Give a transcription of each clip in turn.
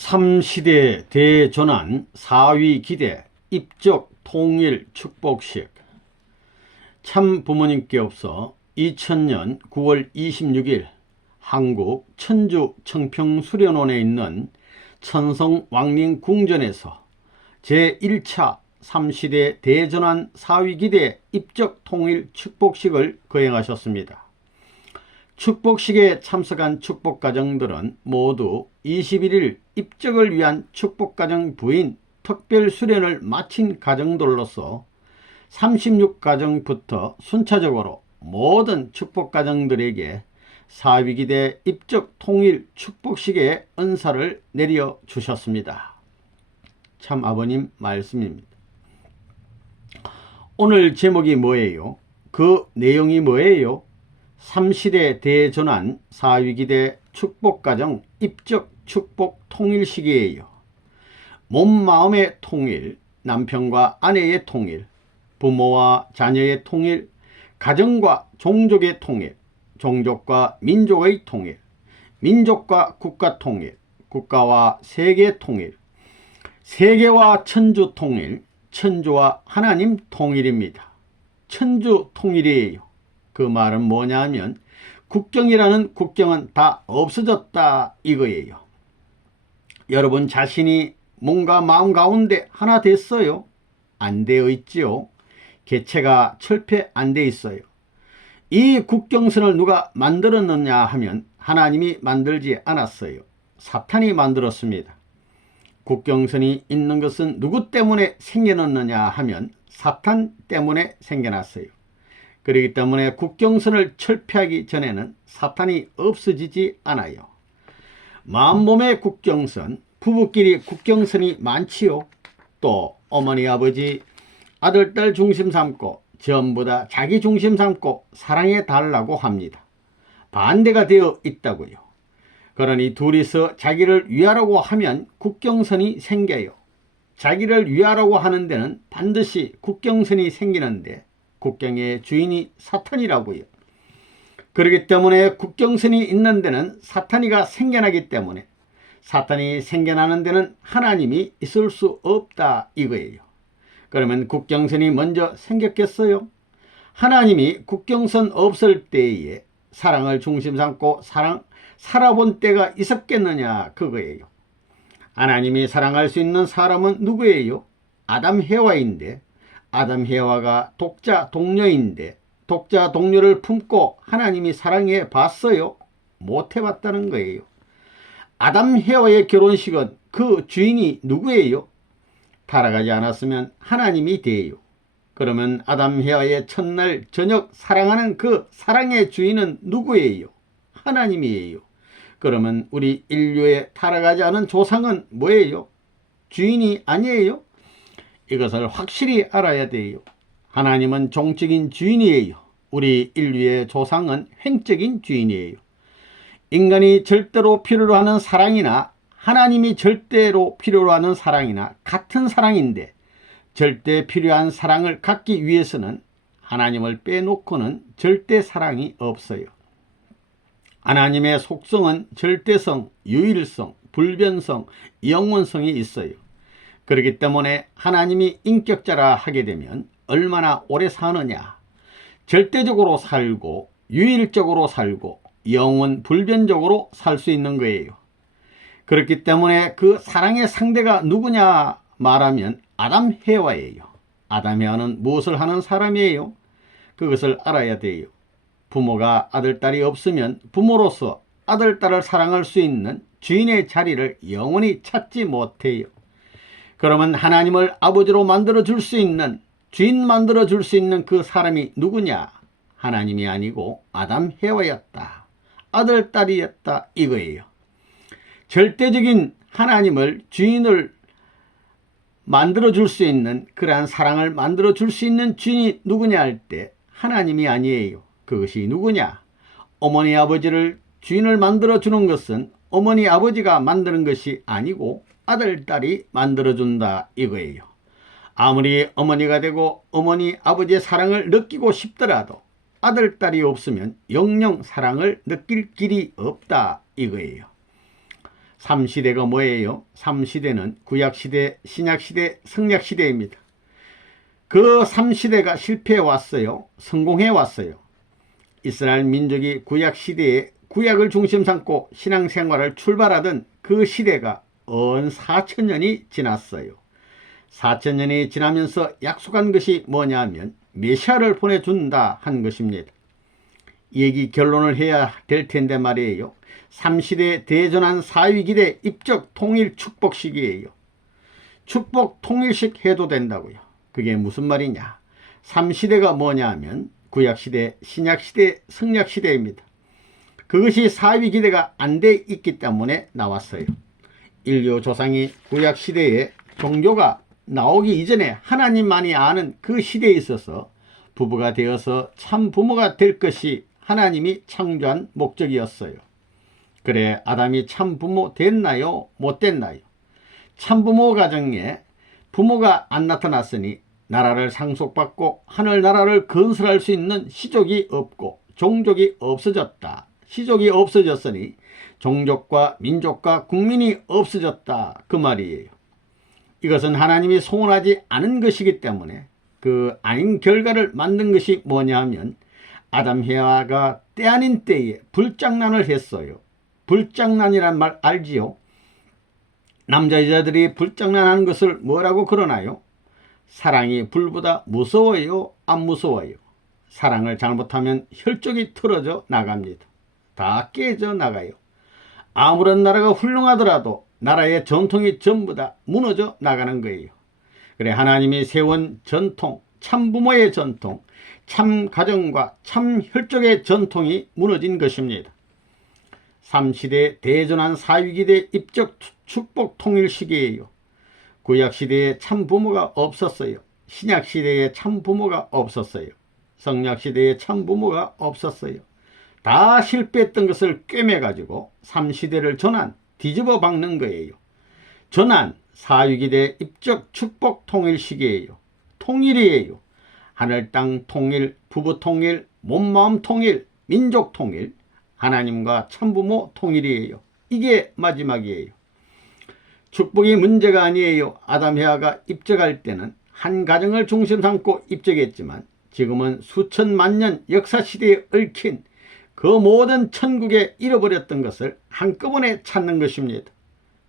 3시대 대전환 4위 기대 입적 통일 축복식. 참 부모님께 없어 2000년 9월 26일 한국 천주 청평수련원에 있는 천성 왕릉 궁전에서 제1차 3시대 대전환 4위 기대 입적 통일 축복식을 거행하셨습니다. 축복식에 참석한 축복가정들은 모두 21일 입적을 위한 축복가정 부인 특별수련을 마친 가정들로서 36가정부터 순차적으로 모든 축복가정들에게 4위기대 입적 통일 축복식의 은사를 내려주셨습니다. 참 아버님 말씀입니다. 오늘 제목이 뭐예요? 그 내용이 뭐예요? 3시대 대전환 4위기대 축복가정 입적 축복 통일식이에요. 몸 마음의 통일, 남편과 아내의 통일, 부모와 자녀의 통일, 가정과 종족의 통일, 종족과 민족의 통일, 민족과 국가 통일, 국가와 세계 통일, 세계와 천주 통일, 천주와 하나님 통일입니다. 천주 통일이에요. 그 말은 뭐냐면 국경이라는 국경은 다 없어졌다 이거예요. 여러분 자신이 몸과 마음 가운데 하나 됐어요? 안 되어 있지요. 개체가 철폐 안 돼 있어요. 이 국경선을 누가 만들었느냐 하면 하나님이 만들지 않았어요. 사탄이 만들었습니다. 국경선이 있는 것은 누구 때문에 생겨났느냐 하면 사탄 때문에 생겨났어요. 그렇기 때문에 국경선을 철폐하기 전에는 사탄이 없어지지 않아요. 마음몸의 국경선, 부부끼리 국경선이 많지요. 또 어머니 아버지 아들 딸 중심 삼고 전부 다 자기 중심 삼고 사랑해 달라고 합니다. 반대가 되어 있다고요. 그러니 둘이서 자기를 위하라고 하면 국경선이 생겨요. 자기를 위하라고 하는 데는 반드시 국경선이 생기는데 국경의 주인이 사탄이라고요. 그렇기 때문에 국경선이 있는 데는 사탄이가 생겨나기 때문에 사탄이 생겨나는 데는 하나님이 있을 수 없다 이거예요. 그러면 국경선이 먼저 생겼겠어요? 하나님이 국경선 없을 때에 사랑을 중심 삼고 살아본 때가 있었겠느냐 그거예요. 하나님이 사랑할 수 있는 사람은 누구예요? 아담 해와인데 아담 해와가 독자 동료인데 독자 동료를 품고 하나님이 사랑해 봤어요? 못 해봤다는 거예요. 아담 해와의 결혼식은 그 주인이 누구예요? 타락하지 않았으면 하나님이 돼요. 그러면 아담 해와의 첫날 저녁 사랑하는 그 사랑의 주인은 누구예요? 하나님이에요. 그러면 우리 인류의 타락하지 않은 조상은 뭐예요? 주인이 아니에요? 이것을 확실히 알아야 돼요. 하나님은 종적인 주인이에요. 우리 인류의 조상은 행적인 주인이에요. 인간이 절대로 필요로 하는 사랑이나 하나님이 절대로 필요로 하는 사랑이나 같은 사랑인데 절대 필요한 사랑을 갖기 위해서는 하나님을 빼놓고는 절대 사랑이 없어요. 하나님의 속성은 절대성, 유일성, 불변성, 영원성이 있어요. 그렇기 때문에 하나님이 인격자라 하게 되면 얼마나 오래 사느냐, 절대적으로 살고 유일적으로 살고 영원 불변적으로 살 수 있는 거예요. 그렇기 때문에 그 사랑의 상대가 누구냐 말하면 아담 해와예요. 아담 해와는 무엇을 하는 사람이에요? 그것을 알아야 돼요. 부모가 아들 딸이 없으면 부모로서 아들 딸을 사랑할 수 있는 주인의 자리를 영원히 찾지 못해요. 그러면 하나님을 아버지로 만들어 줄 수 있는, 주인 만들어 줄 수 있는 그 사람이 누구냐? 하나님이 아니고 아담 해와였다. 아들 딸이었다 이거예요. 절대적인 하나님을 주인을 만들어 줄 수 있는, 그러한 사랑을 만들어 줄 수 있는 주인이 누구냐 할 때 하나님이 아니에요. 그것이 누구냐? 어머니 아버지를 주인을 만들어 주는 것은 어머니 아버지가 만드는 것이 아니고 아들 딸이 만들어 준다 이거예요. 아무리 어머니가 되고 어머니 아버지의 사랑을 느끼고 싶더라도 아들 딸이 없으면 영영 사랑을 느낄 길이 없다 이거예요. 3시대가 뭐예요? 3시대는 구약시대, 신약시대, 성약시대입니다. 그 3시대가 실패해 왔어요. 성공해 왔어요. 이스라엘 민족이 구약시대에 구약을 중심 삼고 신앙생활을 출발하던 그 시대가 언 4천년이 지났어요. 4천년이 지나면서 약속한 것이 뭐냐면 메시아를 보내준다 한 것입니다. 이 얘기 결론을 해야 될 텐데 말이에요. 3시대 대전환 사위기대 입적 통일 축복 시기예요. 축복 통일식 해도 된다고요. 그게 무슨 말이냐? 3시대가 뭐냐 하면 구약시대, 신약시대, 성약시대입니다. 그것이 사위기대가 안 돼 있기 때문에 나왔어요. 인류 조상이 구약시대에 종교가 나오기 이전에 하나님만이 아는 그 시대에 있어서 부부가 되어서 참 부모가 될 것이 하나님이 창조한 목적이었어요. 그래, 아담이 참 부모 됐나요? 못 됐나요? 참 부모 가정에 부모가 안 나타났으니 나라를 상속받고 하늘나라를 건설할 수 있는 시족이 없고 종족이 없어졌다. 시족이 없어졌으니 종족과 민족과 국민이 없어졌다. 그 말이에요. 이것은 하나님이 소원하지 않은 것이기 때문에 그 아닌 결과를 만든 것이 뭐냐 하면 아담 해와가 때 아닌 때에 불장난을 했어요. 불장난이란 말 알지요? 남자 여자들이 불장난하는 것을 뭐라고 그러나요? 사랑이 불보다 무서워요? 안 무서워요? 사랑을 잘못하면 혈족이 틀어져 나갑니다. 다 깨져 나가요. 아무런 나라가 훌륭하더라도 나라의 전통이 전부 다 무너져 나가는 거예요. 그래, 하나님이 세운 전통, 참 부모의 전통, 참 가정과 참 혈족의 전통이 무너진 것입니다. 3시대 대전환 사위기대 입적 축복 통일 시기예요. 구약시대에 참 부모가 없었어요. 신약시대에 참 부모가 없었어요. 성약시대에 참 부모가 없었어요. 다 실패했던 것을 꿰매가지고 3시대를 전환, 뒤집어 박는 거예요. 전환, 사위기대 입적 축복 통일 시기예요. 통일이에요. 하늘 땅 통일, 부부 통일, 몸마음 통일, 민족 통일, 하나님과 참부모 통일이에요. 이게 마지막이에요. 축복이 문제가 아니에요. 아담 해와가 입적할 때는 한 가정을 중심 삼고 입적했지만 지금은 수천만 년 역사시대에 얽힌 그 모든 천국에 잃어버렸던 것을 한꺼번에 찾는 것입니다.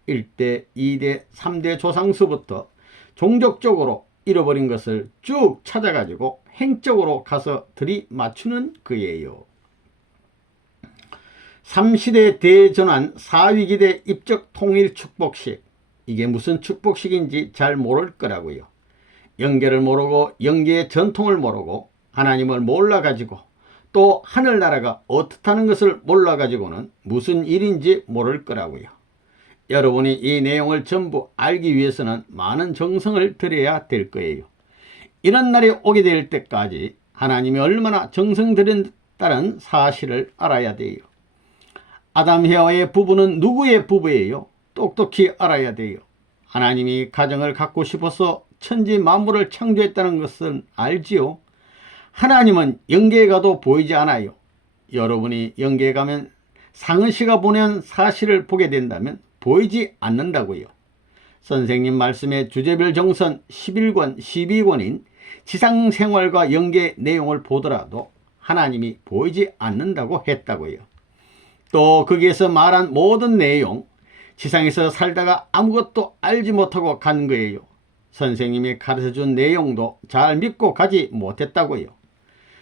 1대, 2대, 3대 조상수부터 종족적으로 잃어버린 것을 쭉 찾아가지고 행적으로 가서 들이맞추는 거예요. 3시대 대전환 사위기대 입적 통일 축복식. 이게 무슨 축복식인지 잘 모를 거라고요. 영계를 모르고 영계의 전통을 모르고 하나님을 몰라가지고 또 하늘나라가 어떻다는 것을 몰라가지고는 무슨 일인지 모를 거라고요. 여러분이 이 내용을 전부 알기 위해서는 많은 정성을 들여야 될 거예요. 이런 날이 오게 될 때까지 하나님이 얼마나 정성 들였다는 사실을 알아야 돼요. 아담 해와의 부부는 누구의 부부예요? 똑똑히 알아야 돼요. 하나님이 가정을 갖고 싶어서 천지 만물을 창조했다는 것은 알지요. 하나님은 영계에 가도 보이지 않아요. 여러분이 영계에 가면 상은씨가 보낸 사실을 보게 된다면 보이지 않는다고요. 선생님 말씀의 주제별 정선 11권, 12권인 지상생활과 영계 내용을 보더라도 하나님이 보이지 않는다고 했다고요. 또 거기에서 말한 모든 내용, 지상에서 살다가 아무것도 알지 못하고 간 거예요. 선생님이 가르쳐준 내용도 잘 믿고 가지 못했다고요.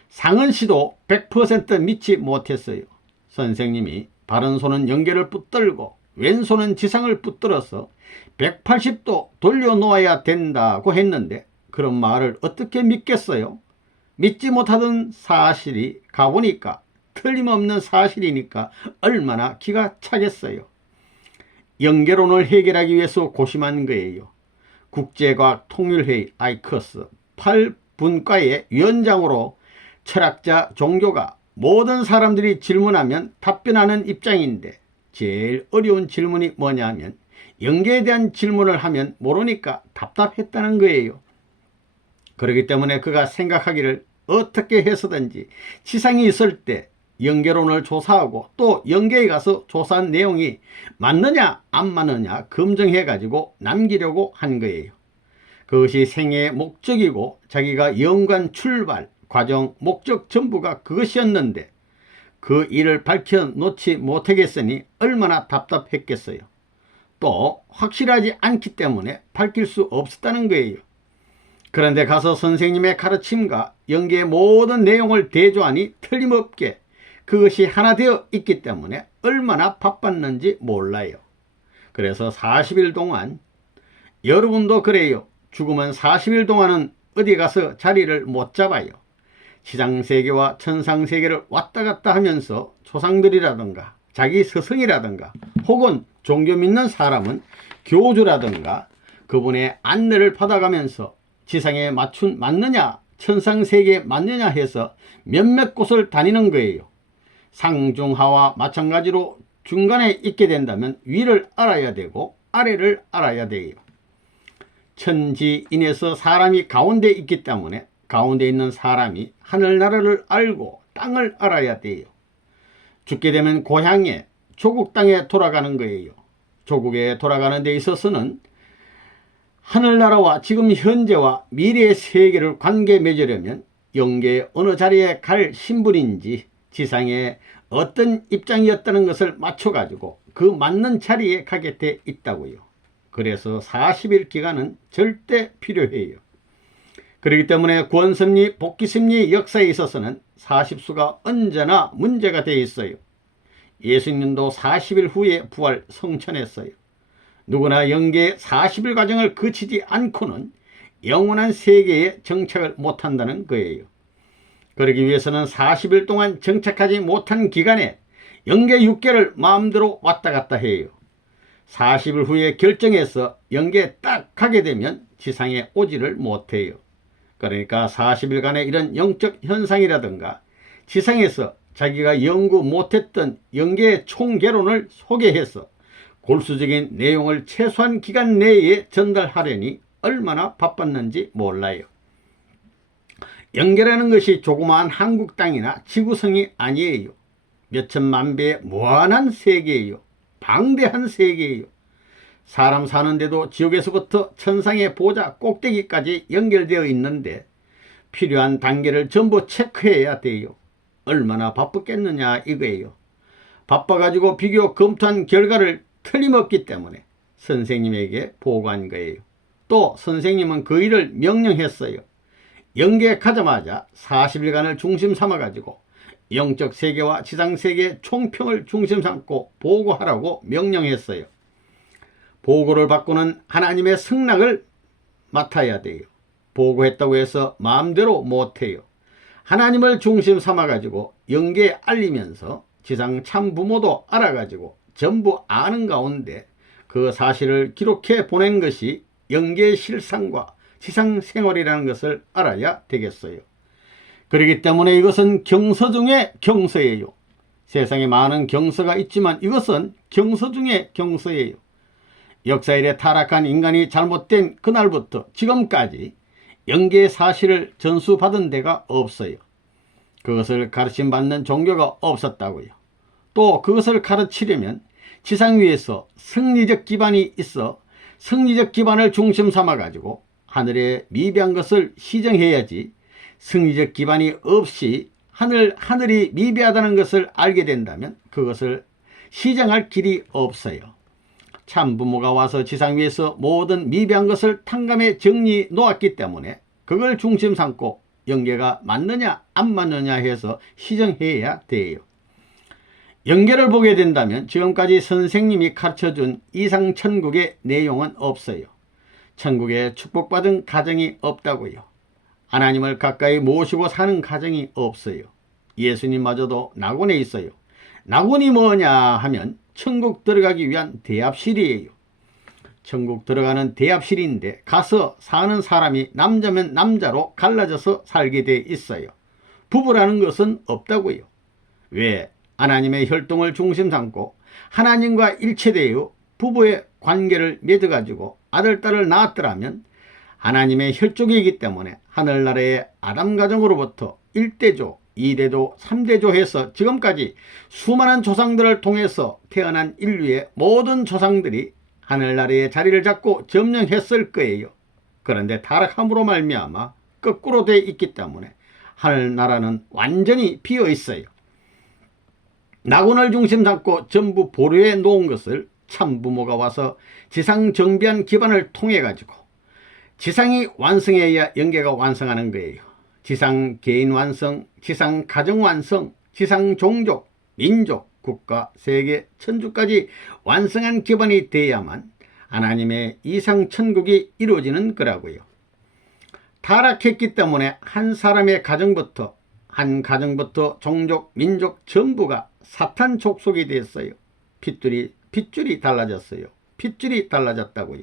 상은씨도 100% 믿지 못했어요. 선생님이 바른손은 영계를 붙들고 왼손은 지상을 붙들어서 180도 돌려놓아야 된다고 했는데 그런 말을 어떻게 믿겠어요? 믿지 못하던 사실이 가보니까 틀림없는 사실이니까 얼마나 기가 차겠어요. 영계론을 해결하기 위해서 고심한 거예요. 국제과학 통일회의 아이커스 8분과의 위원장으로 철학자 종교가 모든 사람들이 질문하면 답변하는 입장인데 제일 어려운 질문이 뭐냐 하면 영계에 대한 질문을 하면 모르니까 답답했다는 거예요. 그렇기 때문에 그가 생각하기를 어떻게 해서든지 지상이 있을 때 연계론을 조사하고 또 연계에 가서 조사한 내용이 맞느냐 안 맞느냐 검증해 가지고 남기려고 한 거예요. 그것이 생애의 목적이고 자기가 연관 출발, 과정, 목적 전부가 그것이었는데 그 일을 밝혀놓지 못하겠으니 얼마나 답답했겠어요. 또 확실하지 않기 때문에 밝힐 수 없었다는 거예요. 그런데 가서 선생님의 가르침과 연계의 모든 내용을 대조하니 틀림없게 그것이 하나 되어 있기 때문에 얼마나 바빴는지 몰라요. 그래서 40일 동안, 여러분도 그래요. 죽으면 40일 동안은 어디 가서 자리를 못 잡아요. 지상세계와 천상세계를 왔다 갔다 하면서 조상들이라든가 자기 스승이라든가 혹은 종교 믿는 사람은 교주라든가 그분의 안내를 받아가면서 지상에 맞느냐 천상세계에 맞느냐 해서 몇몇 곳을 다니는 거예요. 상중하와 마찬가지로 중간에 있게 된다면 위를 알아야 되고 아래를 알아야 돼요. 천지인에서 사람이 가운데 있기 때문에 가운데 있는 사람이 하늘나라를 알고 땅을 알아야 돼요. 죽게 되면 고향에 조국 땅에 돌아가는 거예요. 조국에 돌아가는 데 있어서는 하늘나라와 지금 현재와 미래의 세계를 관계 맺으려면 영계의 어느 자리에 갈 신분인지 지상에 어떤 입장이었다는 것을 맞춰가지고 그 맞는 자리에 가게 돼 있다고요. 그래서 40일 기간은 절대 필요해요. 그렇기 때문에 구원섭리, 복귀섭리 역사에 있어서는 40수가 언제나 문제가 되어 있어요. 예수님도 40일 후에 부활 성천했어요. 누구나 영계의 40일 과정을 거치지 않고는 영원한 세계에 정착을 못한다는 거예요. 그러기 위해서는 40일 동안 정착하지 못한 기간에 영계 6개를 마음대로 왔다 갔다 해요. 40일 후에 결정해서 영계에 딱 가게 되면 지상에 오지를 못해요. 그러니까 40일간의 이런 영적 현상이라든가 지상에서 자기가 연구 못했던 영계의 총개론을 소개해서 골수적인 내용을 최소한 기간 내에 전달하려니 얼마나 바빴는지 몰라요. 영계라는 것이 조그마한 한국 땅이나 지구성이 아니에요. 몇천만 배의 무한한 세계예요. 방대한 세계예요. 사람 사는데도 지옥에서부터 천상의 보좌 꼭대기까지 연결되어 있는데 필요한 단계를 전부 체크해야 돼요. 얼마나 바쁘겠느냐 이거예요. 바빠가지고 비교 검토한 결과를 틀림없기 때문에 선생님에게 보고한 거예요. 또 선생님은 그 일을 명령했어요. 영계에 가자마자 40일간을 중심 삼아가지고 영적 세계와 지상 세계의 총평을 중심 삼고 보고하라고 명령했어요. 보고를 받고는 하나님의 승낙을 맡아야 돼요. 보고했다고 해서 마음대로 못해요. 하나님을 중심 삼아가지고 영계에 알리면서 지상 참부모도 알아가지고 전부 아는 가운데 그 사실을 기록해 보낸 것이 영계의 실상과 지상 생활이라는 것을 알아야 되겠어요. 그렇기 때문에 이것은 경서 중의 경서예요. 세상에 많은 경서가 있지만 이것은 경서 중의 경서예요. 역사일에 타락한 인간이 잘못된 그날부터 지금까지 영계의 사실을 전수받은 데가 없어요. 그것을 가르침받는 종교가 없었다고요. 또 그것을 가르치려면 지상 위에서 성리적 기반이 있어 성리적 기반을 중심 삼아가지고 하늘에 미비한 것을 시정해야지 성리적 기반이 없이 하늘이 미비하다는 것을 알게 된다면 그것을 시정할 길이 없어요. 참부모가 와서 지상 위에서 모든 미비한 것을 탕감해 정리해 놓았기 때문에 그걸 중심 삼고 영계가 맞느냐 안 맞느냐 해서 시정해야 돼요. 영계를 보게 된다면 지금까지 선생님이 가르쳐준 이상 천국의 내용은 없어요. 천국에 축복받은 가정이 없다고요. 하나님을 가까이 모시고 사는 가정이 없어요. 예수님마저도 낙원에 있어요. 낙원이 뭐냐 하면 천국 들어가기 위한 대합실이에요. 천국 들어가는 대합실인데 가서 사는 사람이 남자면 남자로 갈라져서 살게 돼 있어요. 부부라는 것은 없다고요. 왜? 하나님의 혈통을 중심 삼고 하나님과 일체되어 부부의 관계를 맺어가지고 아들, 딸을 낳았더라면 하나님의 혈족이기 때문에 하늘나라의 아담 가정으로부터 일대조 2대조, 3대조 해서 지금까지 수많은 조상들을 통해서 태어난 인류의 모든 조상들이 하늘나라의 자리를 잡고 점령했을 거예요. 그런데 타락함으로 말미암아 거꾸로 돼 있기 때문에 하늘나라는 완전히 비어 있어요. 낙원을 중심 잡고 전부 보류해 놓은 것을 참부모가 와서 지상 정비한 기반을 통해 가지고 지상이 완성해야 영계가 완성하는 거예요. 지상 개인 완성, 지상 가정 완성, 지상 종족, 민족, 국가, 세계, 천주까지 완성한 기반이 돼야만 하나님의 이상 천국이 이루어지는 거라고요. 타락했기 때문에 한 사람의 가정부터 종족, 민족 전부가 사탄 족속이 됐어요. 핏줄이 달라졌어요. 핏줄이 달라졌다고요.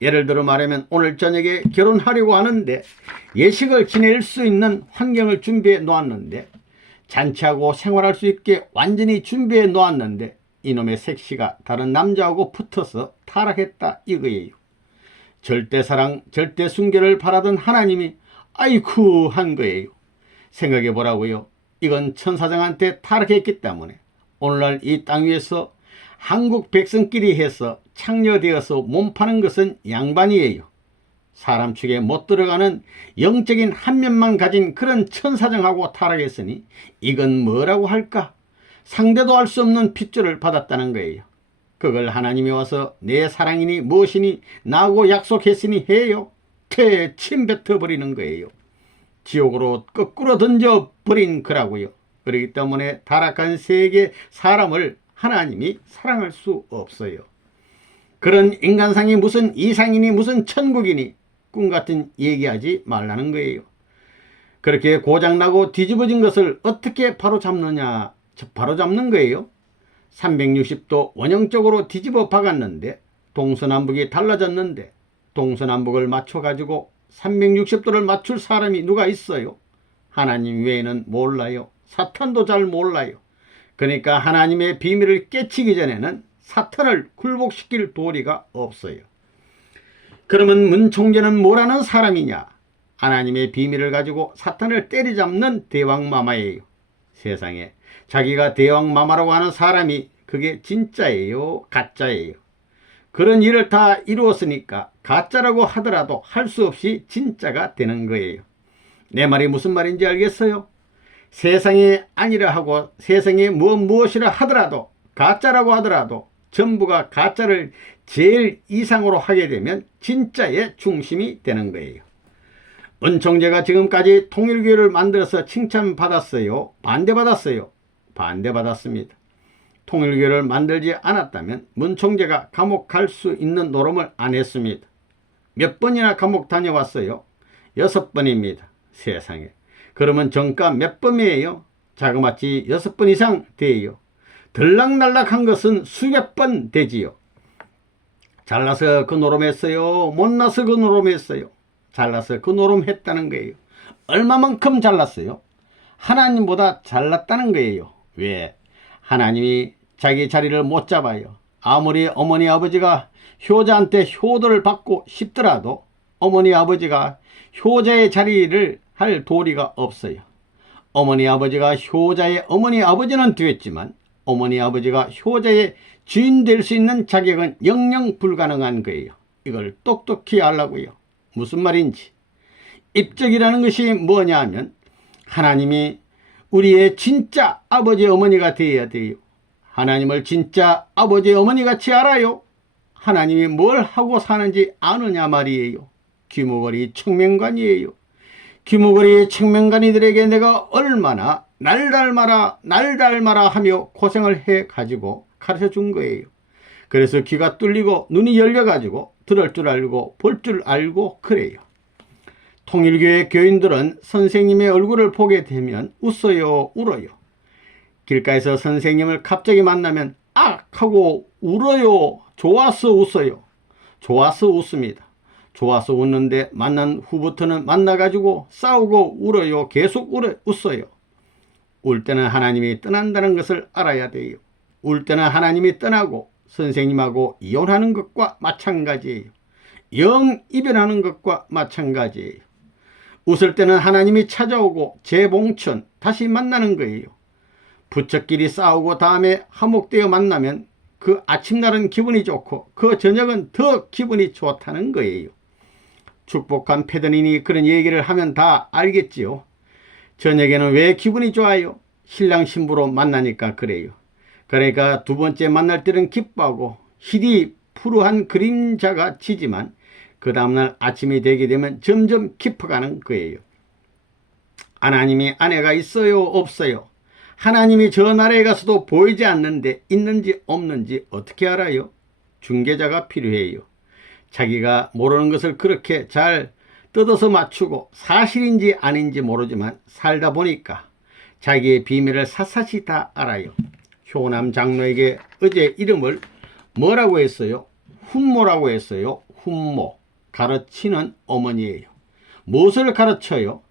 예를 들어 말하면 오늘 저녁에 결혼하려고 하는데 예식을 지낼 수 있는 환경을 준비해 놓았는데 잔치하고 생활할 수 있게 완전히 준비해 놓았는데 이놈의 색시가 다른 남자하고 붙어서 타락했다 이거예요. 절대사랑, 절대순결을 바라던 하나님이 아이쿠 한 거예요. 생각해 보라고요. 이건 천사장한테 타락했기 때문에 오늘날 이 땅 위에서 한국 백성끼리 해서 창녀되어서 몸파는 것은 양반이에요. 사람 축에 못 들어가는 영적인 한 면만 가진 그런 천사장하고 타락했으니 이건 뭐라고 할까? 상대도 할 수 없는 핏줄을 받았다는 거예요. 그걸 하나님이 와서 내 사랑이니 무엇이니 나하고 약속했으니 해요. 침 뱉어버리는 거예요. 지옥으로 거꾸로 던져버린 거라고요. 그렇기 때문에 타락한 세계 사람을 하나님이 사랑할 수 없어요. 그런 인간상이 무슨 이상이니 무슨 천국이니 꿈같은 얘기하지 말라는 거예요. 그렇게 고장나고 뒤집어진 것을 어떻게 바로잡느냐? 바로잡는 거예요. 360도 원형적으로 뒤집어 박았는데 동서남북이 달라졌는데 동서남북을 맞춰가지고 360도를 맞출 사람이 누가 있어요? 하나님 외에는 몰라요. 사탄도 잘 몰라요. 그러니까 하나님의 비밀을 깨치기 전에는 사탄을 굴복시킬 도리가 없어요. 그러면 문총재는 뭐라는 사람이냐? 하나님의 비밀을 가지고 사탄을 때리잡는 대왕마마예요. 세상에 자기가 대왕마마라고 하는 사람이 그게 진짜예요? 가짜예요? 그런 일을 다 이루었으니까 가짜라고 하더라도 할 수 없이 진짜가 되는 거예요. 내 말이 무슨 말인지 알겠어요? 세상에 아니라 하고 세상에 무엇이라 하더라도 가짜라고 하더라도 전부가 가짜를 제일 이상으로 하게 되면 진짜의 중심이 되는 거예요. 은총재가 지금까지 통일교회를 만들어서 칭찬받았어요? 반대받았어요? 반대받았습니다. 통일교회를 만들지 않았다면 문총재가 감옥 갈 수 있는 노름을 안 했습니다. 몇 번이나 감옥 다녀왔어요? 6번입니다. 세상에. 그러면 정가 몇 번이에요? 자그마치 6번 이상 돼요. 들락날락한 것은 수백 번 되지요. 잘나서 그 노름했어요? 못나서 그 노름했어요? 잘나서 그 노름했다는 거예요. 얼마만큼 잘났어요? 하나님보다 잘났다는 거예요. 왜? 하나님이 자기 자리를 못 잡아요. 아무리 어머니 아버지가 효자한테 효도를 받고 싶더라도 어머니 아버지가 효자의 자리를 할 도리가 없어요. 어머니 아버지가 효자의 어머니 아버지는 되었지만 어머니 아버지가 효자의 주인 될 수 있는 자격은 영영 불가능한 거예요. 이걸 똑똑히 알라고요. 무슨 말인지. 입적이라는 것이 뭐냐 하면 하나님이 우리의 진짜 아버지 어머니가 되어야 돼요. 하나님을 진짜 아버지 어머니 같이 알아요. 하나님이 뭘 하고 사는지 아느냐 말이에요. 귀머거리 청명관이에요. 귀머거리 청명관이들에게 내가 얼마나 날 닮아라 하며 고생을 해가지고 가르쳐 준 거예요. 그래서 귀가 뚫리고 눈이 열려가지고 들을 줄 알고 볼 줄 알고 그래요. 통일교회 교인들은 선생님의 얼굴을 보게 되면 웃어요, 울어요. 길가에서 선생님을 갑자기 만나면 악 하고 울어요. 좋아서 웃어요. 좋아서 웃습니다. 좋아서 웃는데 만난 후부터는 만나가지고 싸우고 울어요. 계속 웃어요. 울 때는 하나님이 떠난다는 것을 알아야 돼요. 울 때는 하나님이 떠나고 선생님하고 이혼하는 것과 마찬가지예요. 영 이별하는 것과 마찬가지예요. 웃을 때는 하나님이 찾아오고 재봉천, 다시 만나는 거예요. 부처끼리 싸우고 다음에 화목되어 만나면 그 아침날은 기분이 좋고 그 저녁은 더 기분이 좋다는 거예요. 축복한 패드니니 그런 얘기를 하면 다 알겠지요. 저녁에는 왜 기분이 좋아요? 신랑 신부로 만나니까 그래요. 그러니까 두 번째 만날 때는 기뻐하고 희디 푸르한 그림자가 지지만 그 다음날 아침이 되게 되면 점점 깊어가는 거예요. 하나님이 아내가 있어요? 없어요? 하나님이 저 나라에 가서도 보이지 않는데 있는지 없는지 어떻게 알아요? 중개자가 필요해요. 자기가 모르는 것을 그렇게 잘 뜯어서 맞추고 사실인지 아닌지 모르지만 살다 보니까 자기의 비밀을 샅샅이 다 알아요. 효남 장로에게 어제 이름을 뭐라고 했어요? 훈모라고 했어요. 훈모. 가르치는 어머니예요. 무엇을 가르쳐요?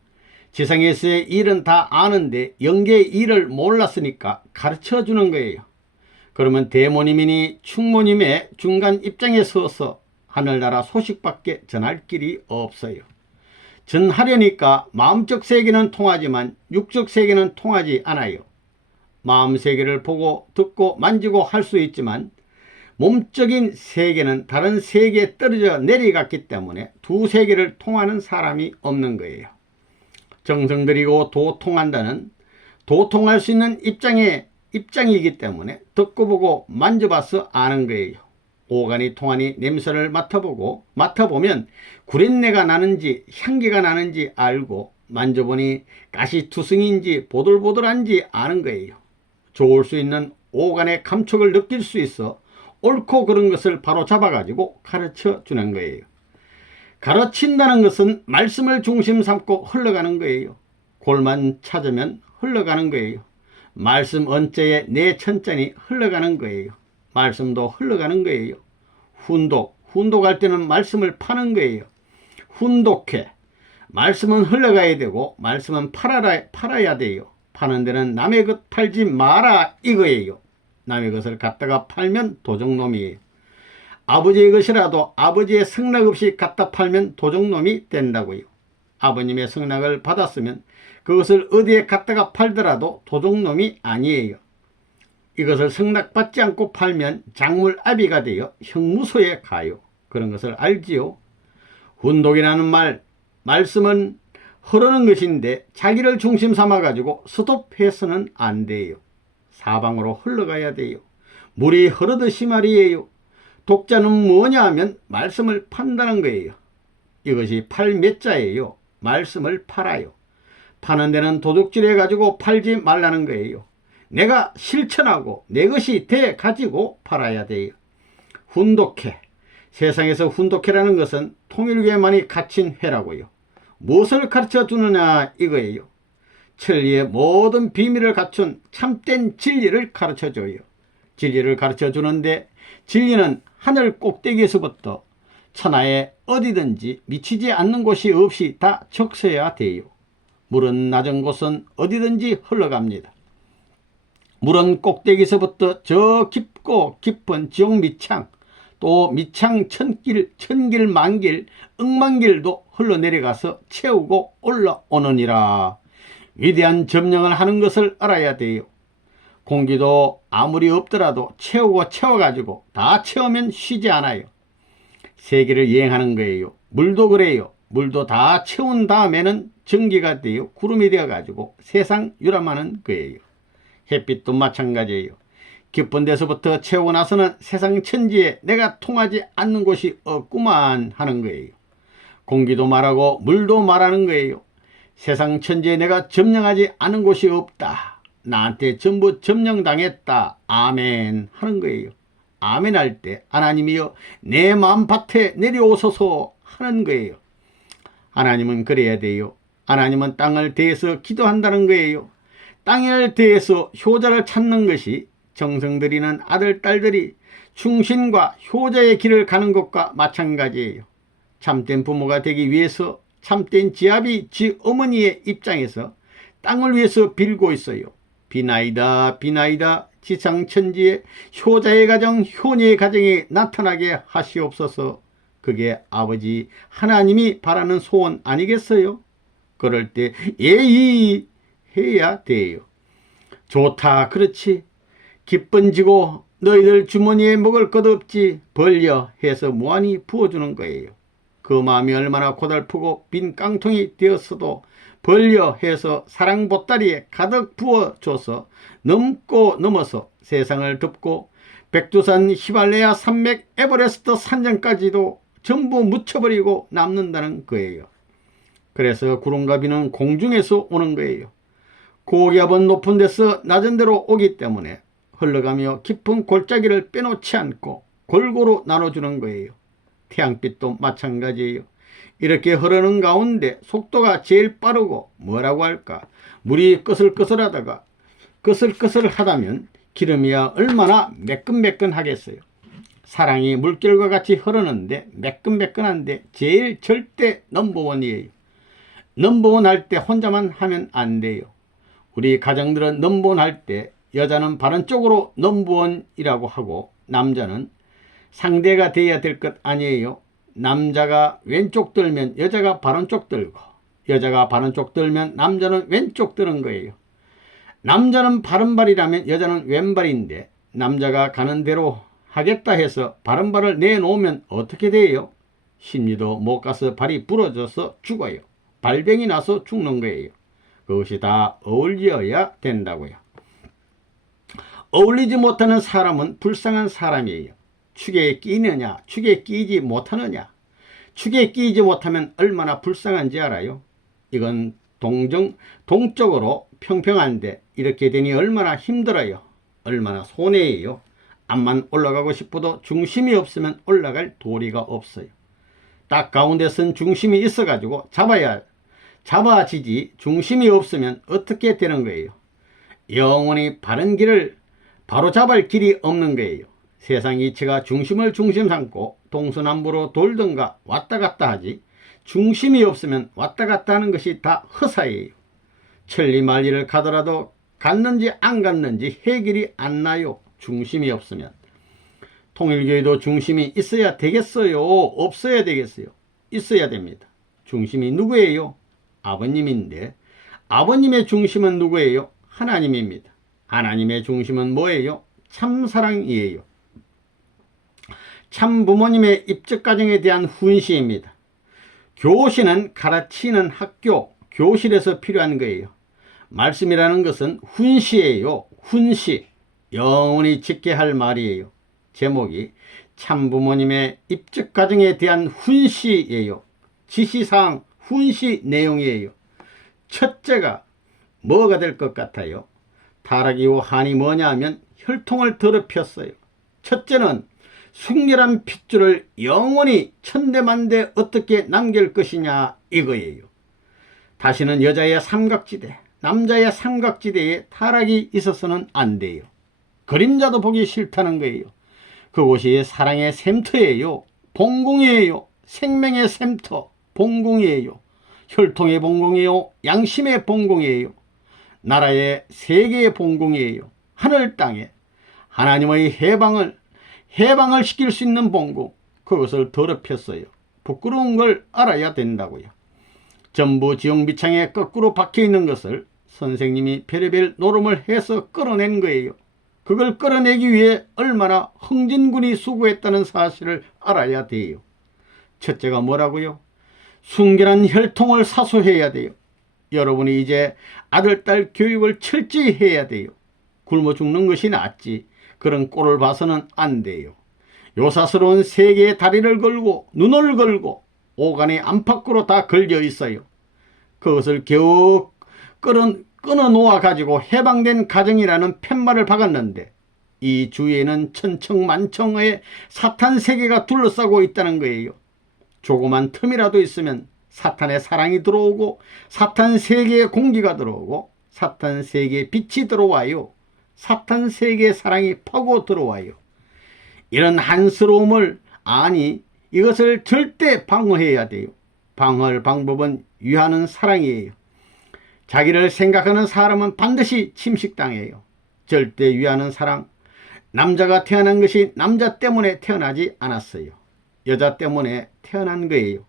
지상에서의 일은 다 아는데 영계의 일을 몰랐으니까 가르쳐주는 거예요. 그러면 대모님이니 충모님의 중간 입장에 서서 하늘나라 소식밖에 전할 길이 없어요. 전하려니까 마음적 세계는 통하지만 육적 세계는 통하지 않아요. 마음 세계를 보고 듣고 만지고 할 수 있지만 몸적인 세계는 다른 세계에 떨어져 내려갔기 때문에 두 세계를 통하는 사람이 없는 거예요. 정성 들이고 도통한다는 도통할 수 있는 입장이기 때문에 듣고 보고 만져봐서 아는 거예요. 오간이 통하니 냄새를 맡아보면 구린내가 나는지 향기가 나는지 알고 만져보니 가시투성인지 보들보들한지 아는 거예요. 좋을 수 있는 오간의 감촉을 느낄 수 있어 옳고 그른 것을 바로 잡아가지고 가르쳐 주는 거예요. 가르친다는 것은 말씀을 중심 삼고 흘러가는 거예요. 골만 찾으면 흘러가는 거예요. 말씀 언자에 내 천잔이 흘러가는 거예요. 말씀도 흘러가는 거예요. 훈독할 때는 말씀을 파는 거예요. 훈독해. 말씀은 흘러가야 되고 말씀은 팔아야 돼요. 파는 데는 남의 것 팔지 마라 이거예요. 남의 것을 갖다가 팔면 도적놈이에요. 아버지의 것이라도 아버지의 승낙 없이 갖다 팔면 도적놈이 된다고요. 아버님의 승낙을 받았으면 그것을 어디에 갖다가 팔더라도 도적놈이 아니에요. 이것을 승낙받지 않고 팔면 작물아비가 되어 형무소에 가요. 그런 것을 알지요. 훈독이라는 말씀은 흐르는 것인데 자기를 중심 삼아가지고 스톱해서는 안 돼요. 사방으로 흘러가야 돼요. 물이 흐르듯이 말이에요. 독자는 뭐냐 하면 말씀을 판다는 거예요. 이것이 팔매자예요. 말씀을 팔아요. 파는 데는 도둑질 해가지고 팔지 말라는 거예요. 내가 실천하고 내 것이 돼 가지고 팔아야 돼요. 훈독회. 세상에서 훈독회라는 것은 통일교에만이 갇힌 회라고요. 무엇을 가르쳐 주느냐 이거예요. 천리의 모든 비밀을 갖춘 참된 진리를 가르쳐 줘요. 진리를 가르쳐 주는데 진리는 하늘 꼭대기에서부터 천하에 어디든지 미치지 않는 곳이 없이 다 적셔야 돼요. 물은 낮은 곳은 어디든지 흘러갑니다. 물은 꼭대기에서부터 저 깊고 깊은 지옥 밑창, 또 밑창 천길 만길 억만길도 흘러내려가서 채우고 올라오느니라. 위대한 점령을 하는 것을 알아야 돼요. 공기도 아무리 없더라도 채워가지고 다 채우면 쉬지 않아요. 세계를 여행하는 거예요. 물도 그래요. 물도 다 채운 다음에는 전기가 되어 구름이 되어가지고 세상 유람하는 거예요. 햇빛도 마찬가지예요. 깊은 데서부터 채우고 나서는 세상 천지에 내가 통하지 않는 곳이 없구만 하는 거예요. 공기도 말하고 물도 말하는 거예요. 세상 천지에 내가 점령하지 않은 곳이 없다. 나한테 전부 점령당했다. 아멘 하는 거예요. 아멘 할 때 하나님이여 내 마음밭에 내려오소서 하는 거예요. 하나님은 그래야 돼요. 하나님은 땅을 대해서 기도한다는 거예요. 땅을 대해서 효자를 찾는 것이 정성 들이는 아들, 딸들이 충신과 효자의 길을 가는 것과 마찬가지예요. 참된 부모가 되기 위해서 참된 지아비, 지어머니의 입장에서 땅을 위해서 빌고 있어요. 비나이다 비나이다 지상천지에 효자의 가정, 효녀의 가정이 나타나게 하시옵소서. 그게 아버지 하나님이 바라는 소원 아니겠어요? 그럴 때 예의 해야 돼요. 좋다, 그렇지. 기쁜지고 너희들 주머니에 먹을 것 없지 벌려 해서 무한히 부어주는 거예요. 그 마음이 얼마나 고달프고 빈 깡통이 되었어도 벌려 해서 사랑 보따리에 가득 부어줘서 넘고 넘어서 세상을 덮고 백두산, 히말라야 산맥, 에베레스트 산정까지도 전부 묻혀버리고 남는다는 거예요. 그래서 구름과 비는 공중에서 오는 거예요. 고기압은 높은 데서 낮은 데로 오기 때문에 흘러가며 깊은 골짜기를 빼놓지 않고 골고루 나눠주는 거예요. 태양빛도 마찬가지예요. 이렇게 흐르는 가운데 속도가 제일 빠르고 뭐라고 할까? 물이 끄슬끄슬하다가 끄슬끄슬하다면 기름이야 얼마나 매끈매끈하겠어요. 사랑이 물결과 같이 흐르는데 매끈매끈한데 제일 절대 넘버원이에요. 넘버원 할 때 혼자만 하면 안 돼요. 우리 가정들은 넘버원 할 때 여자는 바른 쪽으로 넘버원이라고 하고 남자는 상대가 돼야 될 것 아니에요. 남자가 왼쪽 들면 여자가 바른 쪽 들고 여자가 바른 쪽 들면 남자는 왼쪽 드는 거예요. 남자는 바른발이라면 여자는 왼발인데 남자가 가는 대로 하겠다 해서 바른발을 내놓으면 어떻게 돼요? 심리도 못 가서 발이 부러져서 죽어요. 발병이 나서 죽는 거예요. 그것이 다 어울려야 된다고요. 어울리지 못하는 사람은 불쌍한 사람이에요. 축에 끼느냐, 축에 끼지 못하느냐. 축에 끼지 못하면 얼마나 불쌍한지 알아요? 이건 동적으로 평평한데 이렇게 되니 얼마나 힘들어요. 얼마나 손해예요. 앞만 올라가고 싶어도 중심이 없으면 올라갈 도리가 없어요. 딱 가운데 선 중심이 있어가지고 잡아지지 중심이 없으면 어떻게 되는 거예요? 영원히 바른 길을 바로 잡을 길이 없는 거예요. 세상 이치가 중심을 중심 삼고 동서남북으로 돌든가 왔다 갔다 하지 중심이 없으면 왔다 갔다 하는 것이 다 허사예요. 천리만리를 가더라도 갔는지 안 갔는지 해결이 안 나요. 중심이 없으면. 통일교회도 중심이 있어야 되겠어요? 없어야 되겠어요? 있어야 됩니다. 중심이 누구예요? 아버님인데 아버님의 중심은 누구예요? 하나님입니다. 하나님의 중심은 뭐예요? 참사랑이에요. 참 부모님의 입적가정에 대한 훈시입니다. 교시는 가르치는 학교, 교실에서 필요한 거예요. 말씀이라는 것은 훈시예요. 훈시. 영원히 지켜야 할 말이에요. 제목이 참 부모님의 입적가정에 대한 훈시예요. 지시사항, 훈시 내용이에요. 첫째가 뭐가 될 것 같아요? 타락이고 한이 뭐냐 하면 혈통을 더럽혔어요. 첫째는 순결한 핏줄을 영원히 천대만대 어떻게 남길 것이냐 이거예요. 다시는 여자의 삼각지대, 남자의 삼각지대에 타락이 있어서는 안 돼요. 그림자도 보기 싫다는 거예요. 그곳이 사랑의 샘터예요. 봉공이에요. 생명의 샘터, 봉공이에요. 혈통의 봉공이에요. 양심의 봉공이에요. 나라의 세계의 봉공이에요. 하늘 땅에 하나님의 해방을 시킬 수 있는 봉공, 그것을 더럽혔어요. 부끄러운 걸 알아야 된다고요. 전부 지형비창에 거꾸로 박혀있는 것을 선생님이 별의별 노름을 해서 끌어낸 거예요. 그걸 끌어내기 위해 얼마나 흥진군이 수고했다는 사실을 알아야 돼요. 첫째가 뭐라고요? 순결한 혈통을 사수해야 돼요. 여러분이 이제 아들, 딸 교육을 철저히 해야 돼요. 굶어 죽는 것이 낫지 그런 꼴을 봐서는 안 돼요. 요사스러운 세계에 다리를 걸고 눈을 걸고 오간의 안팎으로 다 걸려 있어요. 그것을 겨우 끊어 놓아 가지고 해방된 가정이라는 팻말을 박았는데 이 주위에는 천청만청의 사탄 세계가 둘러싸고 있다는 거예요. 조그만 틈이라도 있으면 사탄의 사랑이 들어오고 사탄 세계의 공기가 들어오고 사탄 세계의 빛이 들어와요. 사탄 세계의 사랑이 파고 들어와요. 이런 한스러움을 이것을 절대 방어해야 돼요. 방어할 방법은 위하는 사랑이에요. 자기를 생각하는 사람은 반드시 침식당해요. 절대 위하는 사랑. 남자가 태어난 것이 남자 때문에 태어나지 않았어요. 여자 때문에 태어난 거예요.